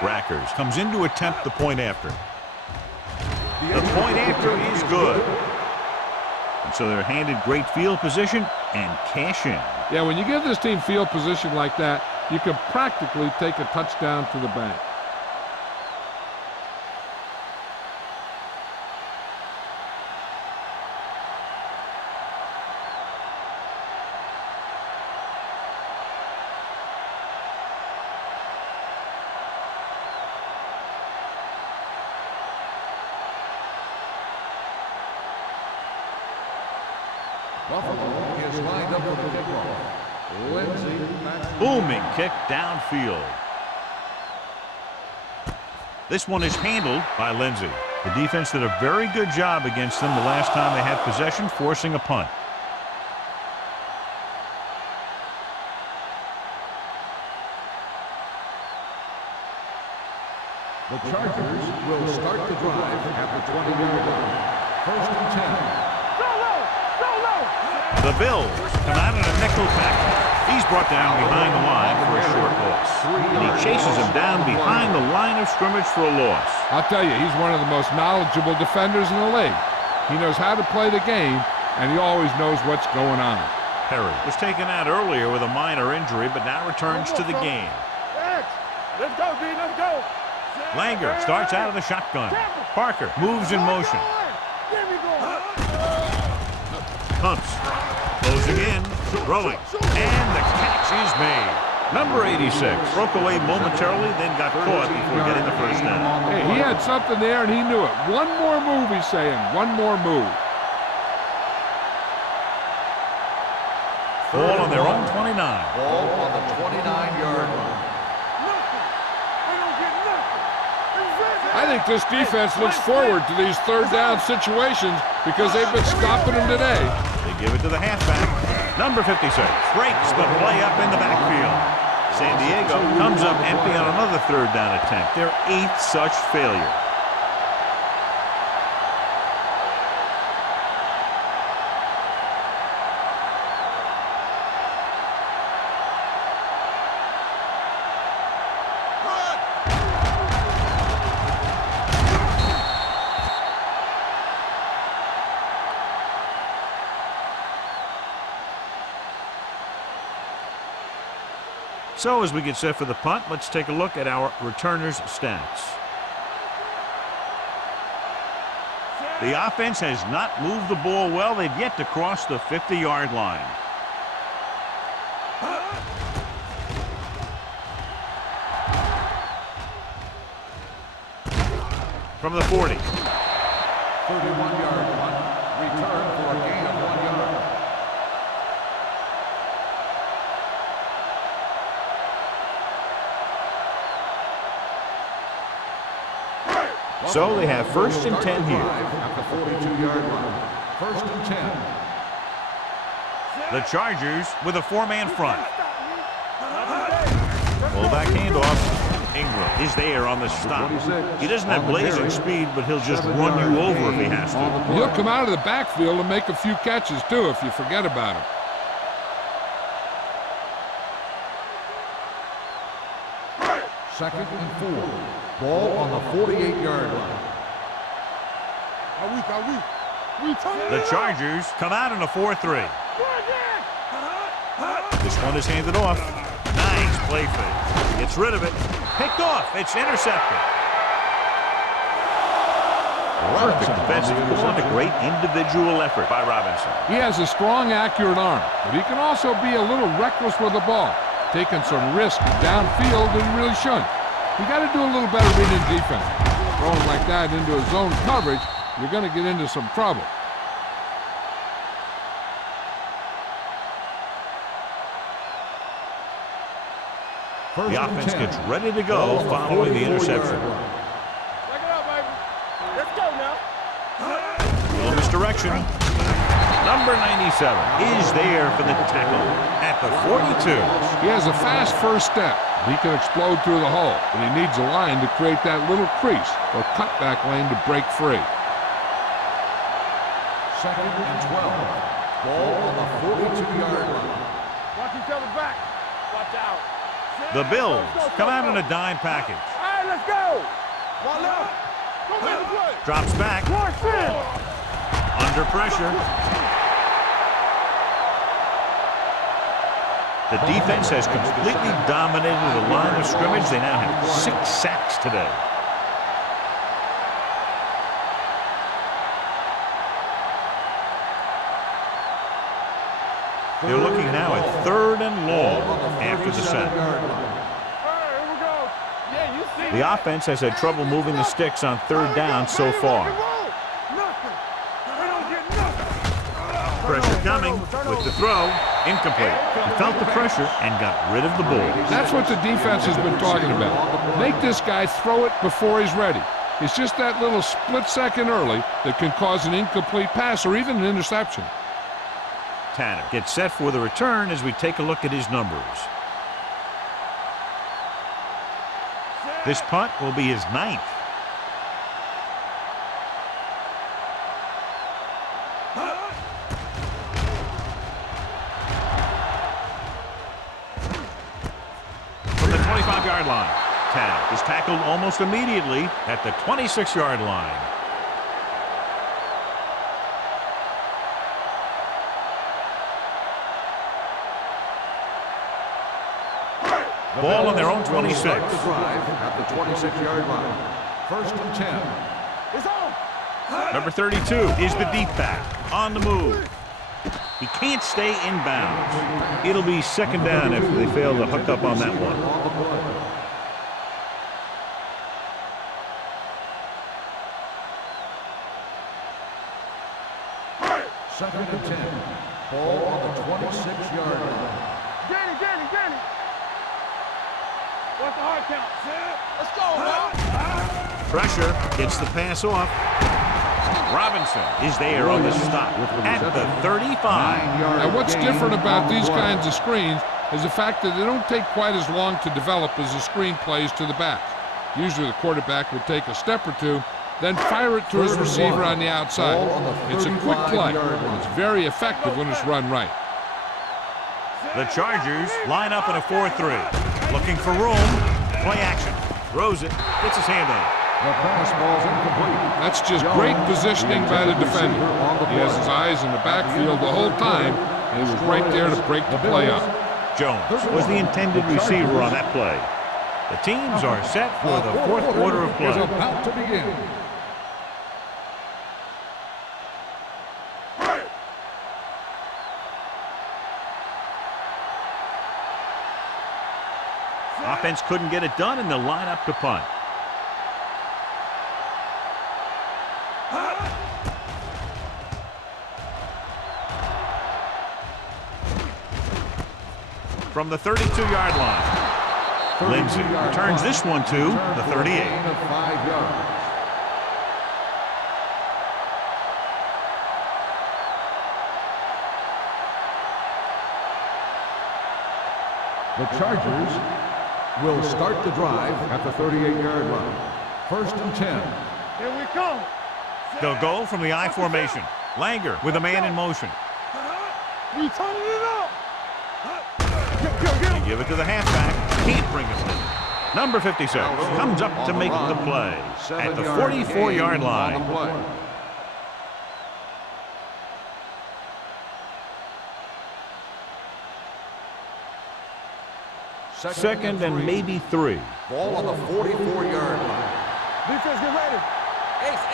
Rackers comes in to attempt the point after. The point after is good. And so they're handed great field position and cash in. Yeah, when you give this team field position like that, you can practically take a touchdown to the bank. Buffalo is lined up for the kickoff. Booming kick downfield. This one is handled by Lindsey. The defense did a very good job against them the last time they had possession, forcing a punt. The Chargers will start the drive at the 20-yard line. First and 10. The Bills come out in a nickel package. He's brought down behind the line for a short loss. And he chases him down behind the line of scrimmage for a loss. I'll tell you, he's one of the most knowledgeable defenders in the league. He knows how to play the game, and he always knows what's going on. Perry was taken out earlier with a minor injury, but now returns to the game. Let's go, D. Let's go. Langer starts out of the shotgun. Parker moves in motion. Pumps. Closing in. Throwing. And the catch is made. Number 86 broke away momentarily, then got caught before getting the first down. Hey, he had something there, and he knew it. One more move, he's saying. One more move. Ball on their own 29. Ball on the 29-yard line. I think this defense looks forward to these third down situations because they've been stopping them today. They give it to the halfback. Number 56 breaks the play up in the backfield. San Diego comes up empty on another third down attempt. Their 8th such failure. So as we get set for the punt, let's take a look at our returners' stats. The offense has not moved the ball well. They've yet to cross the 50-yard line. From the 40. 31-yard punt. Return for a gain of 1 yard. So they have first and 10 here. At the 42-yard line. First and 10. The Chargers with a 4-man front. Fullback handoff. Ingram is there on the stop. He doesn't have blazing speed, but he'll just run you over if he has to. He'll come out of the backfield and make a few catches, too, if you forget about him. Second and 4. Ball on the 48-yard line. The Chargers come out in a 4-3. This one is handed off. Nice play fake. Gets rid of it. Picked off. It's intercepted. Perfect defensive call and a great individual effort by Robinson. He has a strong, accurate arm, but he can also be a little reckless with the ball, taking some risk downfield that he really shouldn't. You got to do a little better reading defense. Throwing like that into a zone coverage, you're going to get into some trouble. The offense gets ready to go following the interception. Back it up, baby. Let's go now. Little misdirection. Number 97 is there for the tackle at the 42. He has a fast first step. He can explode through the hole, but he needs a line to create that little crease or cutback lane to break free. Second and 12. Ball on the 42-yard line. Watch each other back. Watch out. The Bills come out in a dime package. All right, let's go. One left. Go make the play. Drops back. Under pressure. The defense has completely dominated the line of scrimmage. They now have 6 sacks today. They're looking now at 3rd and long after the sack. The offense has had trouble moving the sticks on 3rd down so far. Pressure coming with the throw. Incomplete. He felt the pressure and got rid of the ball. That's what the defense has been talking about. Make this guy throw it before he's ready. It's just that little split second early that can cause an incomplete pass or even an interception. Tanner gets set for the return as we take a look at his numbers. This punt will be his 9th. From the 25-yard line, Tanner is tackled almost immediately at the 26-yard line. Ball on their own 26. Drive at the 26-yard line. First and 10. It's on. Number 32 is the deep back on the move. He can't stay in bounds. It'll be second down if they fail to hook up on that one. Second and 10. Ball on the 26-yard line. Danny. What's the hard count? Let's go, man. Pressure gets the pass off. Robinson is there on the stop at the 35. Now, what's different about these kinds of screens is the fact that they don't take quite as long to develop as the screen plays to the back. Usually the quarterback will take a step or two, then fire it to his receiver on the outside. It's a quick play. It's very effective when it's run right. The Chargers line up in a 4-3. Looking for room. Play action. Throws it. Gets his hand on it. The pass ball's incomplete. That's just great positioning by the defender. He has his eyes in the backfield the whole time, and he was right there to break the play up. Jones was the intended receiver on that play. The teams are set for the fourth quarter of play. Is about to begin. Offense couldn't get it done, and they'll line up to punt. From the 32-yard line, Lindsey returns this one to the 38. Of 5 yards. The Chargers will start the drive at the 38-yard line. First and 10. Here we come. They'll go from the I formation. Langer with a man in motion. We turning it up. They give it to the halfback. Can't bring him in. Number 56 comes up to make the play at the 44-yard line. Second and maybe 3. Ball on the 44-yard line. Defense, get ready. Ace.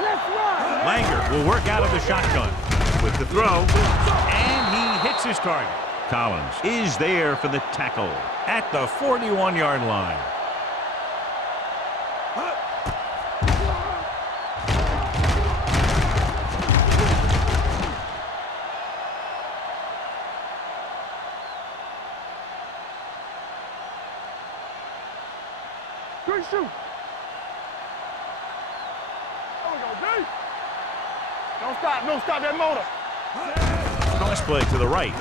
Let's run. Langer will work out of the shotgun with the throw, and he hits his target. Collins is there for the tackle at the 41-yard line. Good shoot. There we go, D. Don't stop that motor. Cross play to the right.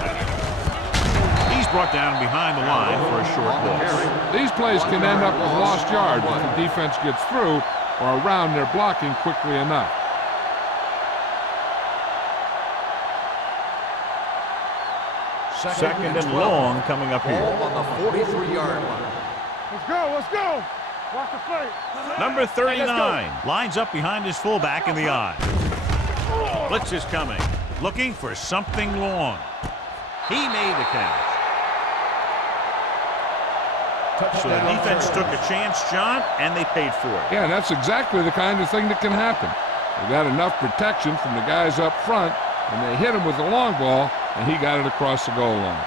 He's brought down behind the line for a short loss. These plays can end up with lost yards if the defense gets through or around their blocking quickly enough. Second and long coming up here. Ball on the 43-yard line. Let's go. Watch the play. Number 39 lines up behind his fullback in the I. Blitz is coming. Looking for something long. He made the catch. So the defense took a chance, John, and they paid for it. Yeah, that's exactly the kind of thing that can happen. They got enough protection from the guys up front, and they hit him with the long ball, and he got it across the goal line.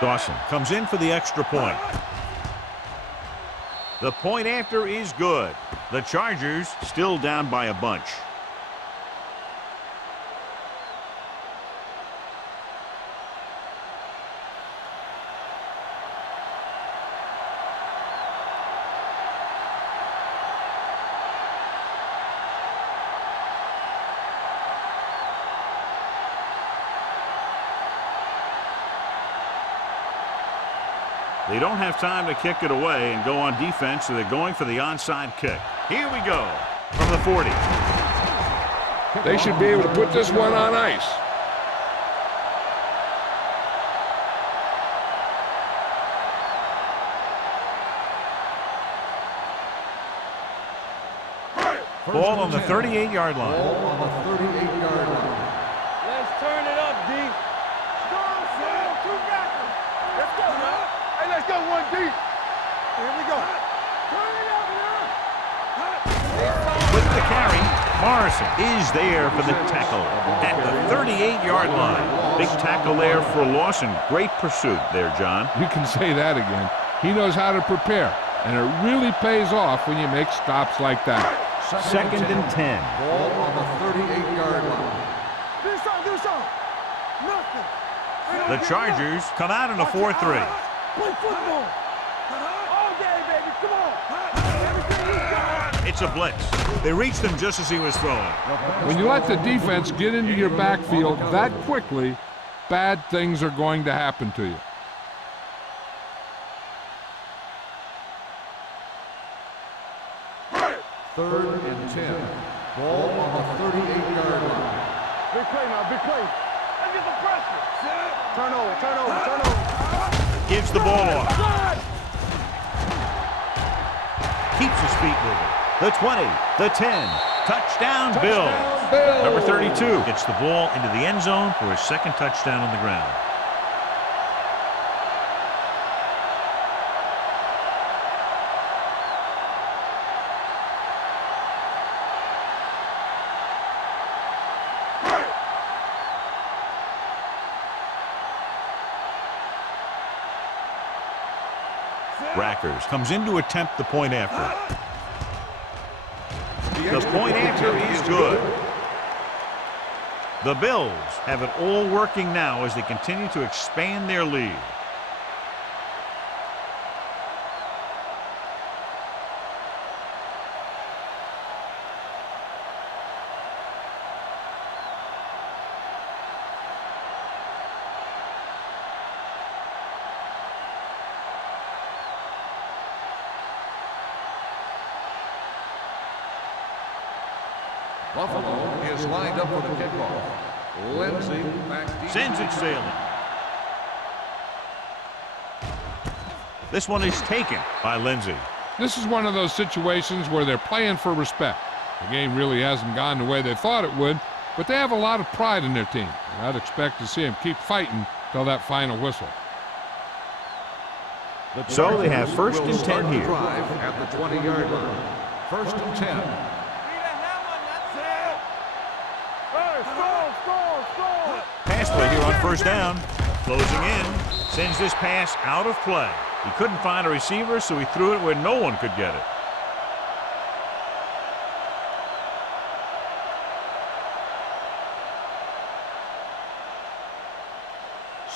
Dawson comes in for the extra point. The point after is good. The Chargers still down by a bunch. They don't have time to kick it away and go on defense, so they're going for the onside kick. Here we go from the 40. They should be able to put this one on ice. Ball on the 38-yard line. Ball on the 38-yard line. Let's turn it up, D. Let's go, man. Hey, let's go, 1 deep. Here we go. Turn it the carry. Morrison is there for the tackle at the 38-yard line. Big tackle there for loss and great pursuit there, John. You can say that again. He knows how to prepare, and it really pays off when you make stops like that. Second and 10. Ball on the 38-yard line. Do something. Nothing. The Chargers come out in a 4-3. Play football. All day, baby. Come on. Everything you got. It's a blitz. They reached him just as he was throwing. When you let the defense get into your backfield that quickly, bad things are going to happen to you. Third and 10. Ball on the 38-yard line. Big play now. Big play. Let's get some pressure. Turnover. Gives the ball off. Keeps his feet moving. The 20, the 10. Touchdown, Bill. Number 32 gets the ball into the end zone for his second touchdown on the ground. Rackers comes in to attempt the point after. The point after is good. The Bills have it all working now as they continue to expand their lead. Buffalo is lined up for the kickoff. Lindsey back deep. Sends it sailing. This one is taken by Lindsey. This is one of those situations where they're playing for respect. The game really hasn't gone the way they thought it would, but they have a lot of pride in their team. And I'd expect to see them keep fighting till that final whistle. So they have first and 10 here. Drive at the 20-yard line. First and 10. Pass play here on first down. Closing in. Sends this pass out of play. He couldn't find a receiver, so he threw it where no one could get it.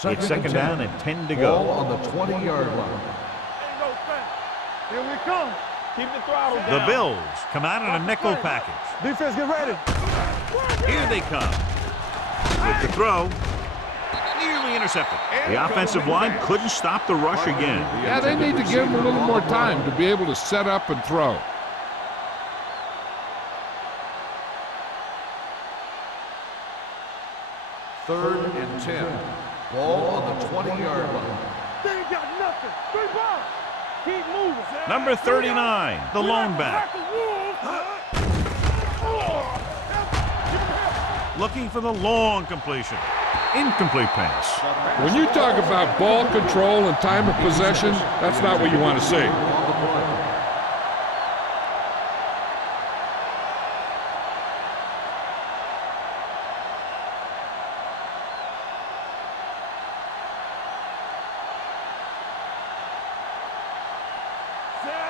It's second down and 10 to go. Ball on the 20-yard line. Here we come. Keep the throttle down. The Bills come out in a nickel package. Defense, get ready. Here they come. With the throw. Nearly intercepted. The offensive line couldn't stop the rush again. Yeah, they need to give them a little more time to be able to set up and throw. Third and 10. Ball on the 20-yard line. They ain't got nothing. 3 balls. Keep moving. Number 39, the lone back. Looking for the long completion. Incomplete pass. When you talk about ball control and time of possession, that's not what you want to see.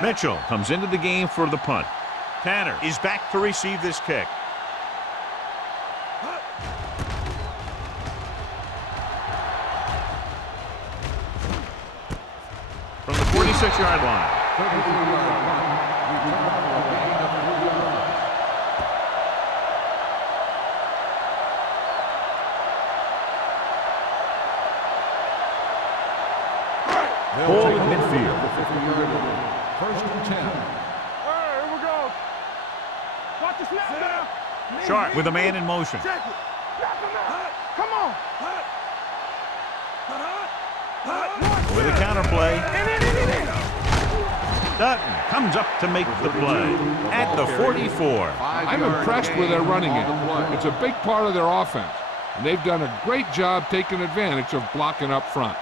Mitchell comes into the game for the punt. Tanner is back to receive this kick. From the 46-yard line. 33-yard line. Return for a gain of 3 yards. Ball in midfield. 50-yard line. First and 10. All right, here we go. Watch the snap now. Sharp with a man in motion. Check it. Snap him out. Come on. With a counter play. Dutton comes up to make the play at the 44. I'm impressed with their running game. It's a big part of their offense, and they've done a great job taking advantage of blocking up front.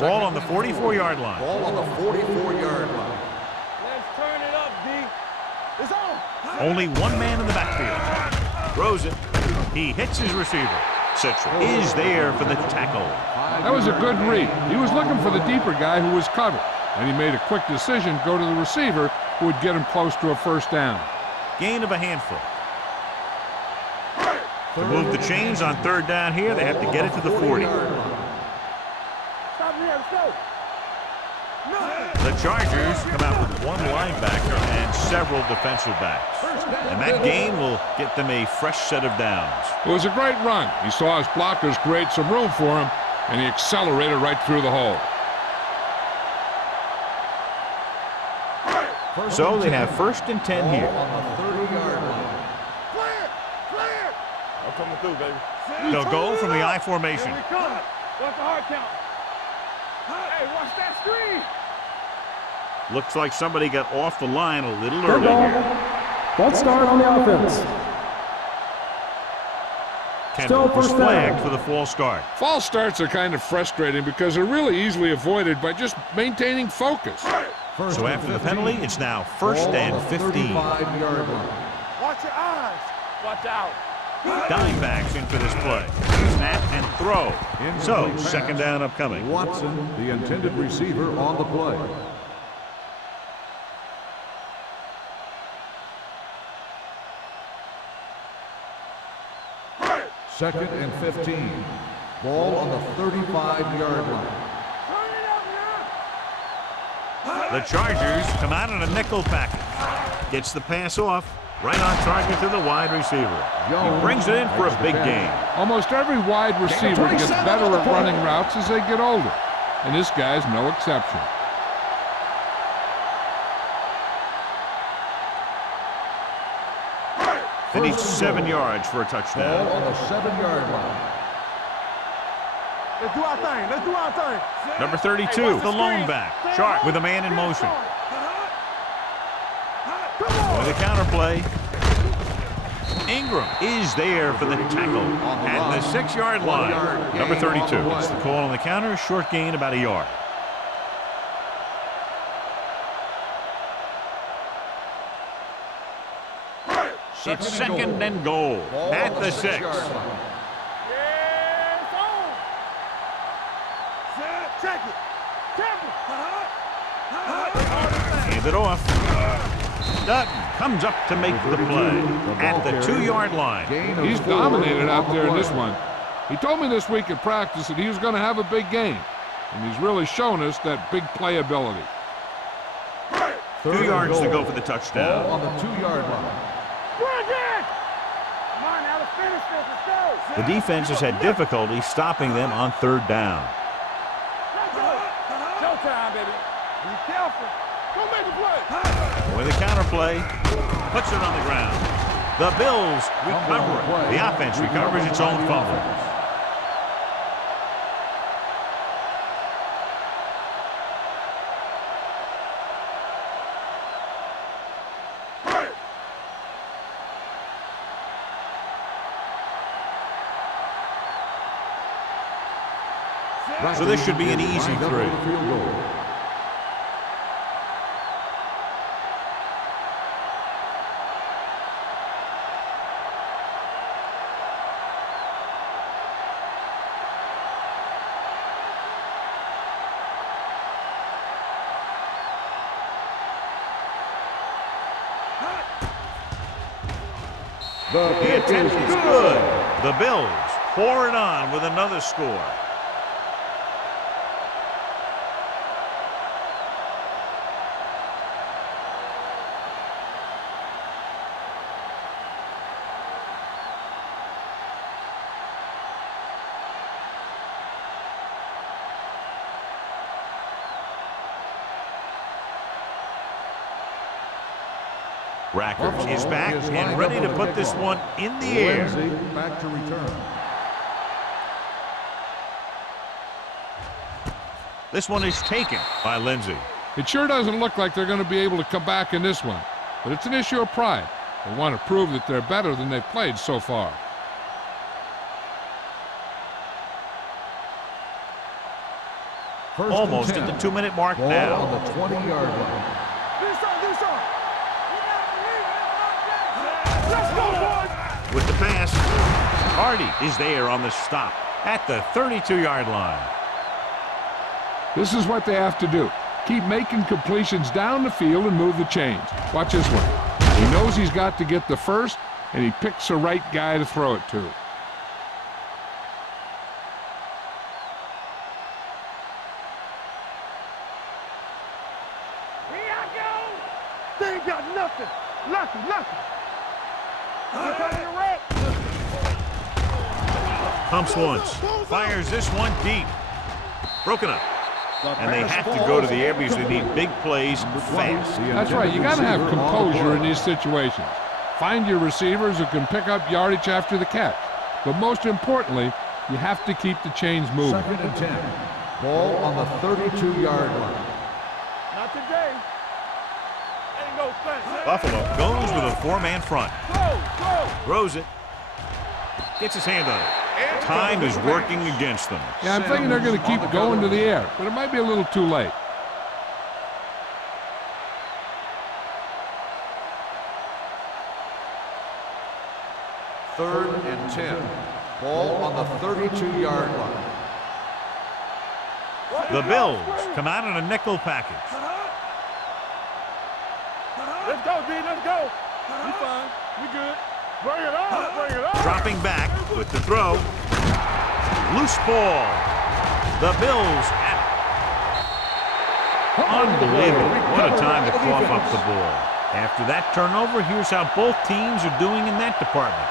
Ball on the 44-yard line. Ball on the 44-yard line. Let's turn it up, D. It's on. Only one man in the backfield. Throws it. He hits his receiver. Central is there for the tackle. That was a good read. He was looking for the deeper guy who was covered, and he made a quick decision to go to the receiver who would get him close to a first down. Gain of a handful. To move the chains on third down here, they have to get it to the 40. Stop here. Let's go. The Chargers come out with one linebacker and several defensive backs. And that gain will get them a fresh set of downs. It was a great run. He saw his blockers create some room for him, and he accelerated right through the hole. So they have 1st and 10 here. Clear. Clear. I'm coming through, baby. They'll go from the I formation. Here we come. Watch the hard count. Hey, watch that screen. Looks like somebody got off the line a little early here. False start on the offense. Kendall was first down. flagged for the false start. False starts are kind of frustrating because they're really easily avoided by just maintaining focus. So after the penalty, it's now 1st and 15. Watch your eyes. Watch out. Dime backs in for this play. Snap and throw. So 2nd down upcoming. Watson, the intended receiver, on the play. Second and 15. Ball on the 35-yard line. Turn it up now. The Chargers come out in a nickel package. Gets the pass off. Right on target to the wide receiver. He brings it in for a big gain. Almost every wide receiver gets better at running routes as they get older, and this guy's no exception. They need 7 yards for a Ball touchdown. on the 7-yard line. Let's do our thing. Let's do our thing. Number 32, the lone back. Sharp with a man in motion. With the counter play. Ingram is there for the tackle at the 6-yard line. Number 32. It's the call on the counter. Short gain about a yard. It's 2nd and goal at the 6. Yeah, it's on. Check it. Hand it off. Dutton comes up to make the play at the 2-yard line. He's dominated out there in this one. He told me this week at practice that he was going to have a big game, and he's really shown us that big playability. 2 yards to go for the touchdown. Ball on the 2-yard line. Come on now, let's finish this. Let's go. The defense has had difficulty stopping them on 3rd down. Let's go. Showtime, baby. Be careful. Go make a play. With a counter play, puts it on the ground. The Bills recover it. The offense recovers its own fumble. So this should be an easy 3. The attempt is good. The Bills pour it on with another score. Rackers is back and ready to put this one in the air. Back to return. This one is taken by Lindsey. It sure doesn't look like they're going to be able to come back in this one, but it's an issue of pride. They want to prove that they're better than they've played so far. Almost at the 2-minute mark Ball now. on the 20-yard line. Do something. Do something. You're not believing with the pass. Hardy is there on the stop at the 32-yard line. This is what they have to do. Keep making completions down the field and move the chains. Watch this one. He knows he's got to get the first, and he picks the right guy to throw it to. Here I go. They ain't got nothing. Nothing. Pumps once. Fires this one deep. Broken up. And they have to go to the air because they need big plays fast. That's right. You got to have composure in these situations. Find your receivers who can pick up yardage after the catch. But most importantly, you have to keep the chains moving. 2nd and 10. Ball on the 32-yard line. Not today. Ain't no thing. Buffalo goes with a 4-man front. Go. Throws it. Gets his hand on it. Time is working against them. Yeah, I'm thinking they're going to keep going to the air, but it might be a little too late. Third and 10. Ball on the 32-yard line. The Bills come out in a nickel package. Let's go, D. Let's go. We fine. We good. Bring it on. Dropping back with the throw. Loose ball. The Bills at unbelievable. What a time to cough up the ball. After that turnover, here's how both teams are doing in that department.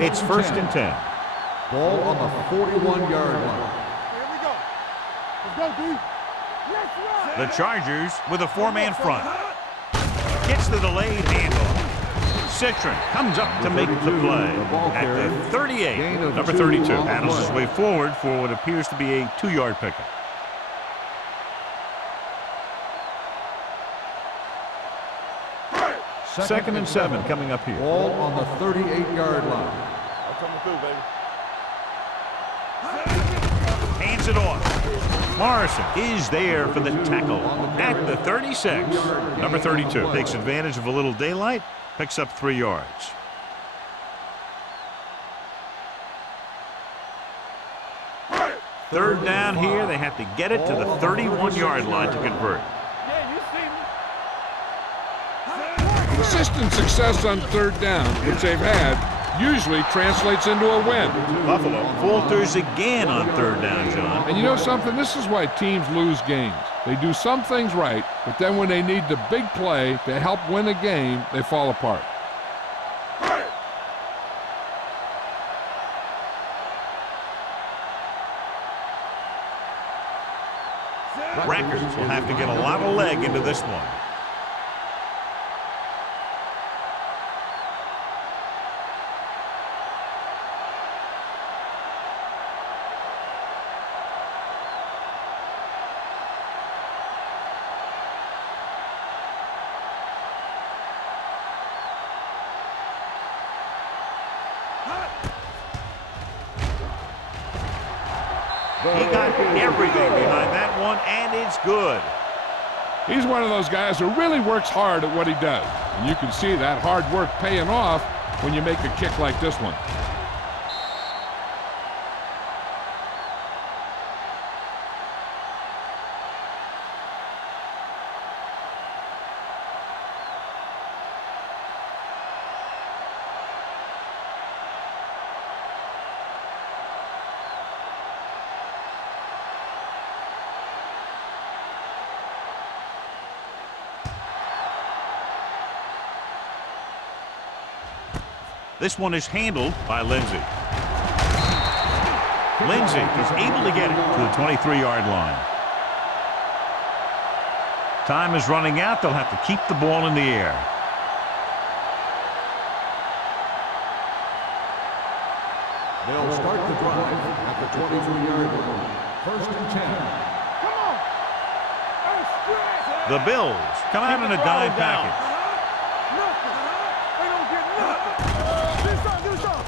It's 1st and 10. Ball on the 41-yard line. Here we go. Let's go, D. Let's run. The Chargers with a 4-man front. Gets the delayed handoff. Citron comes up to make the play at the 38. Number 32 battles his way forward for what appears to be a 2-yard pickup. Second and 7 coming up here. Ball on the 38-yard line. I'm coming through, baby. Hands it off. Morrison is there for the tackle at the 36. Number 32 takes advantage of a little daylight, picks up 3 yards. Third down here, they have to get it to the 31-yard line to convert. Yeah, you see me. Consistent success on 3rd down, which they've had, usually translates into a win. Buffalo falters again on 3rd down, John. And you know something? This is why teams lose games. They do some things right, but then when they need the big play to help win a game, they fall apart. Records will have to get a lot of leg into this one. He got everything behind that one, and it's good. He's one of those guys who really works hard at what he does. And you can see that hard work paying off when you make a kick like this one. This one is handled by Lindsey. Lindsey is able to get it to the 23-yard line. Time is running out. They'll have to keep the ball in the air. They'll start the drive at the 23-yard line. 1st and 10. Come on. Hey, stretch. The Bills come out in a dime package.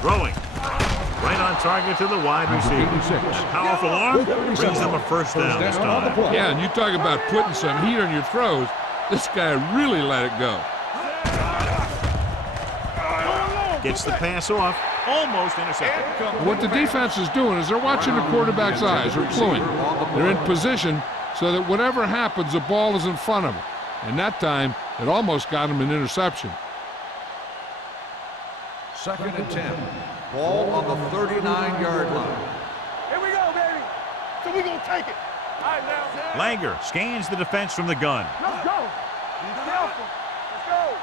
Throwing. Right on target to the wide receiver. That powerful arm brings them a 1st down this time. Yeah, and you talk about putting some heat on your throws. This guy really let it go. Gets the pass off. Almost intercepted. What the defense is doing is they're watching the quarterback's eyes. They're cluing. They're in position so that whatever happens, the ball is in front of them. And that time, it almost got him an interception. 2nd and 10. Ball on the 39-yard line. Here we go, baby. So we gonna take it. All right, now. Langer scans the defense from the gun. Let's go. Be careful. Let's go.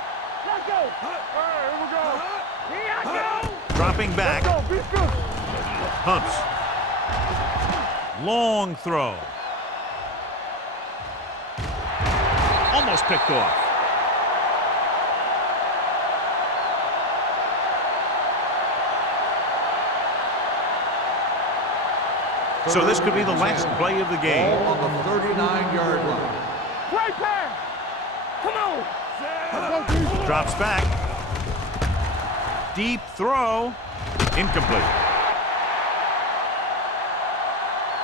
Let's go. All right, here we go. Here I go. Dropping back. Let's go. Be good. Humps. Long throw. Almost picked off. So this could be the last play of the game. Ball on the 39-yard line. Great pass. Come on. Drops back. Deep throw. Incomplete.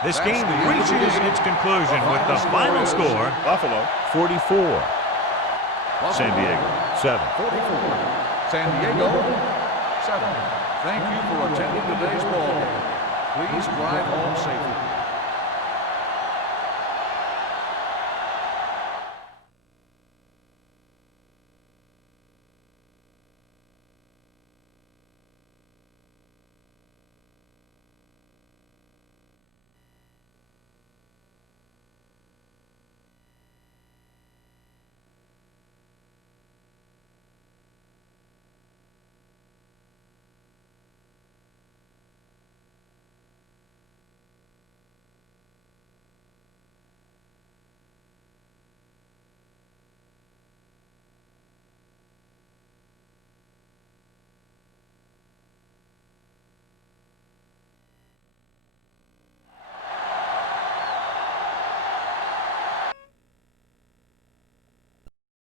This game reaches its conclusion with the final score, Buffalo. 44. San Diego, 7. 44. San Diego, 7. Thank you for attending today's ball game. Please drive home safely.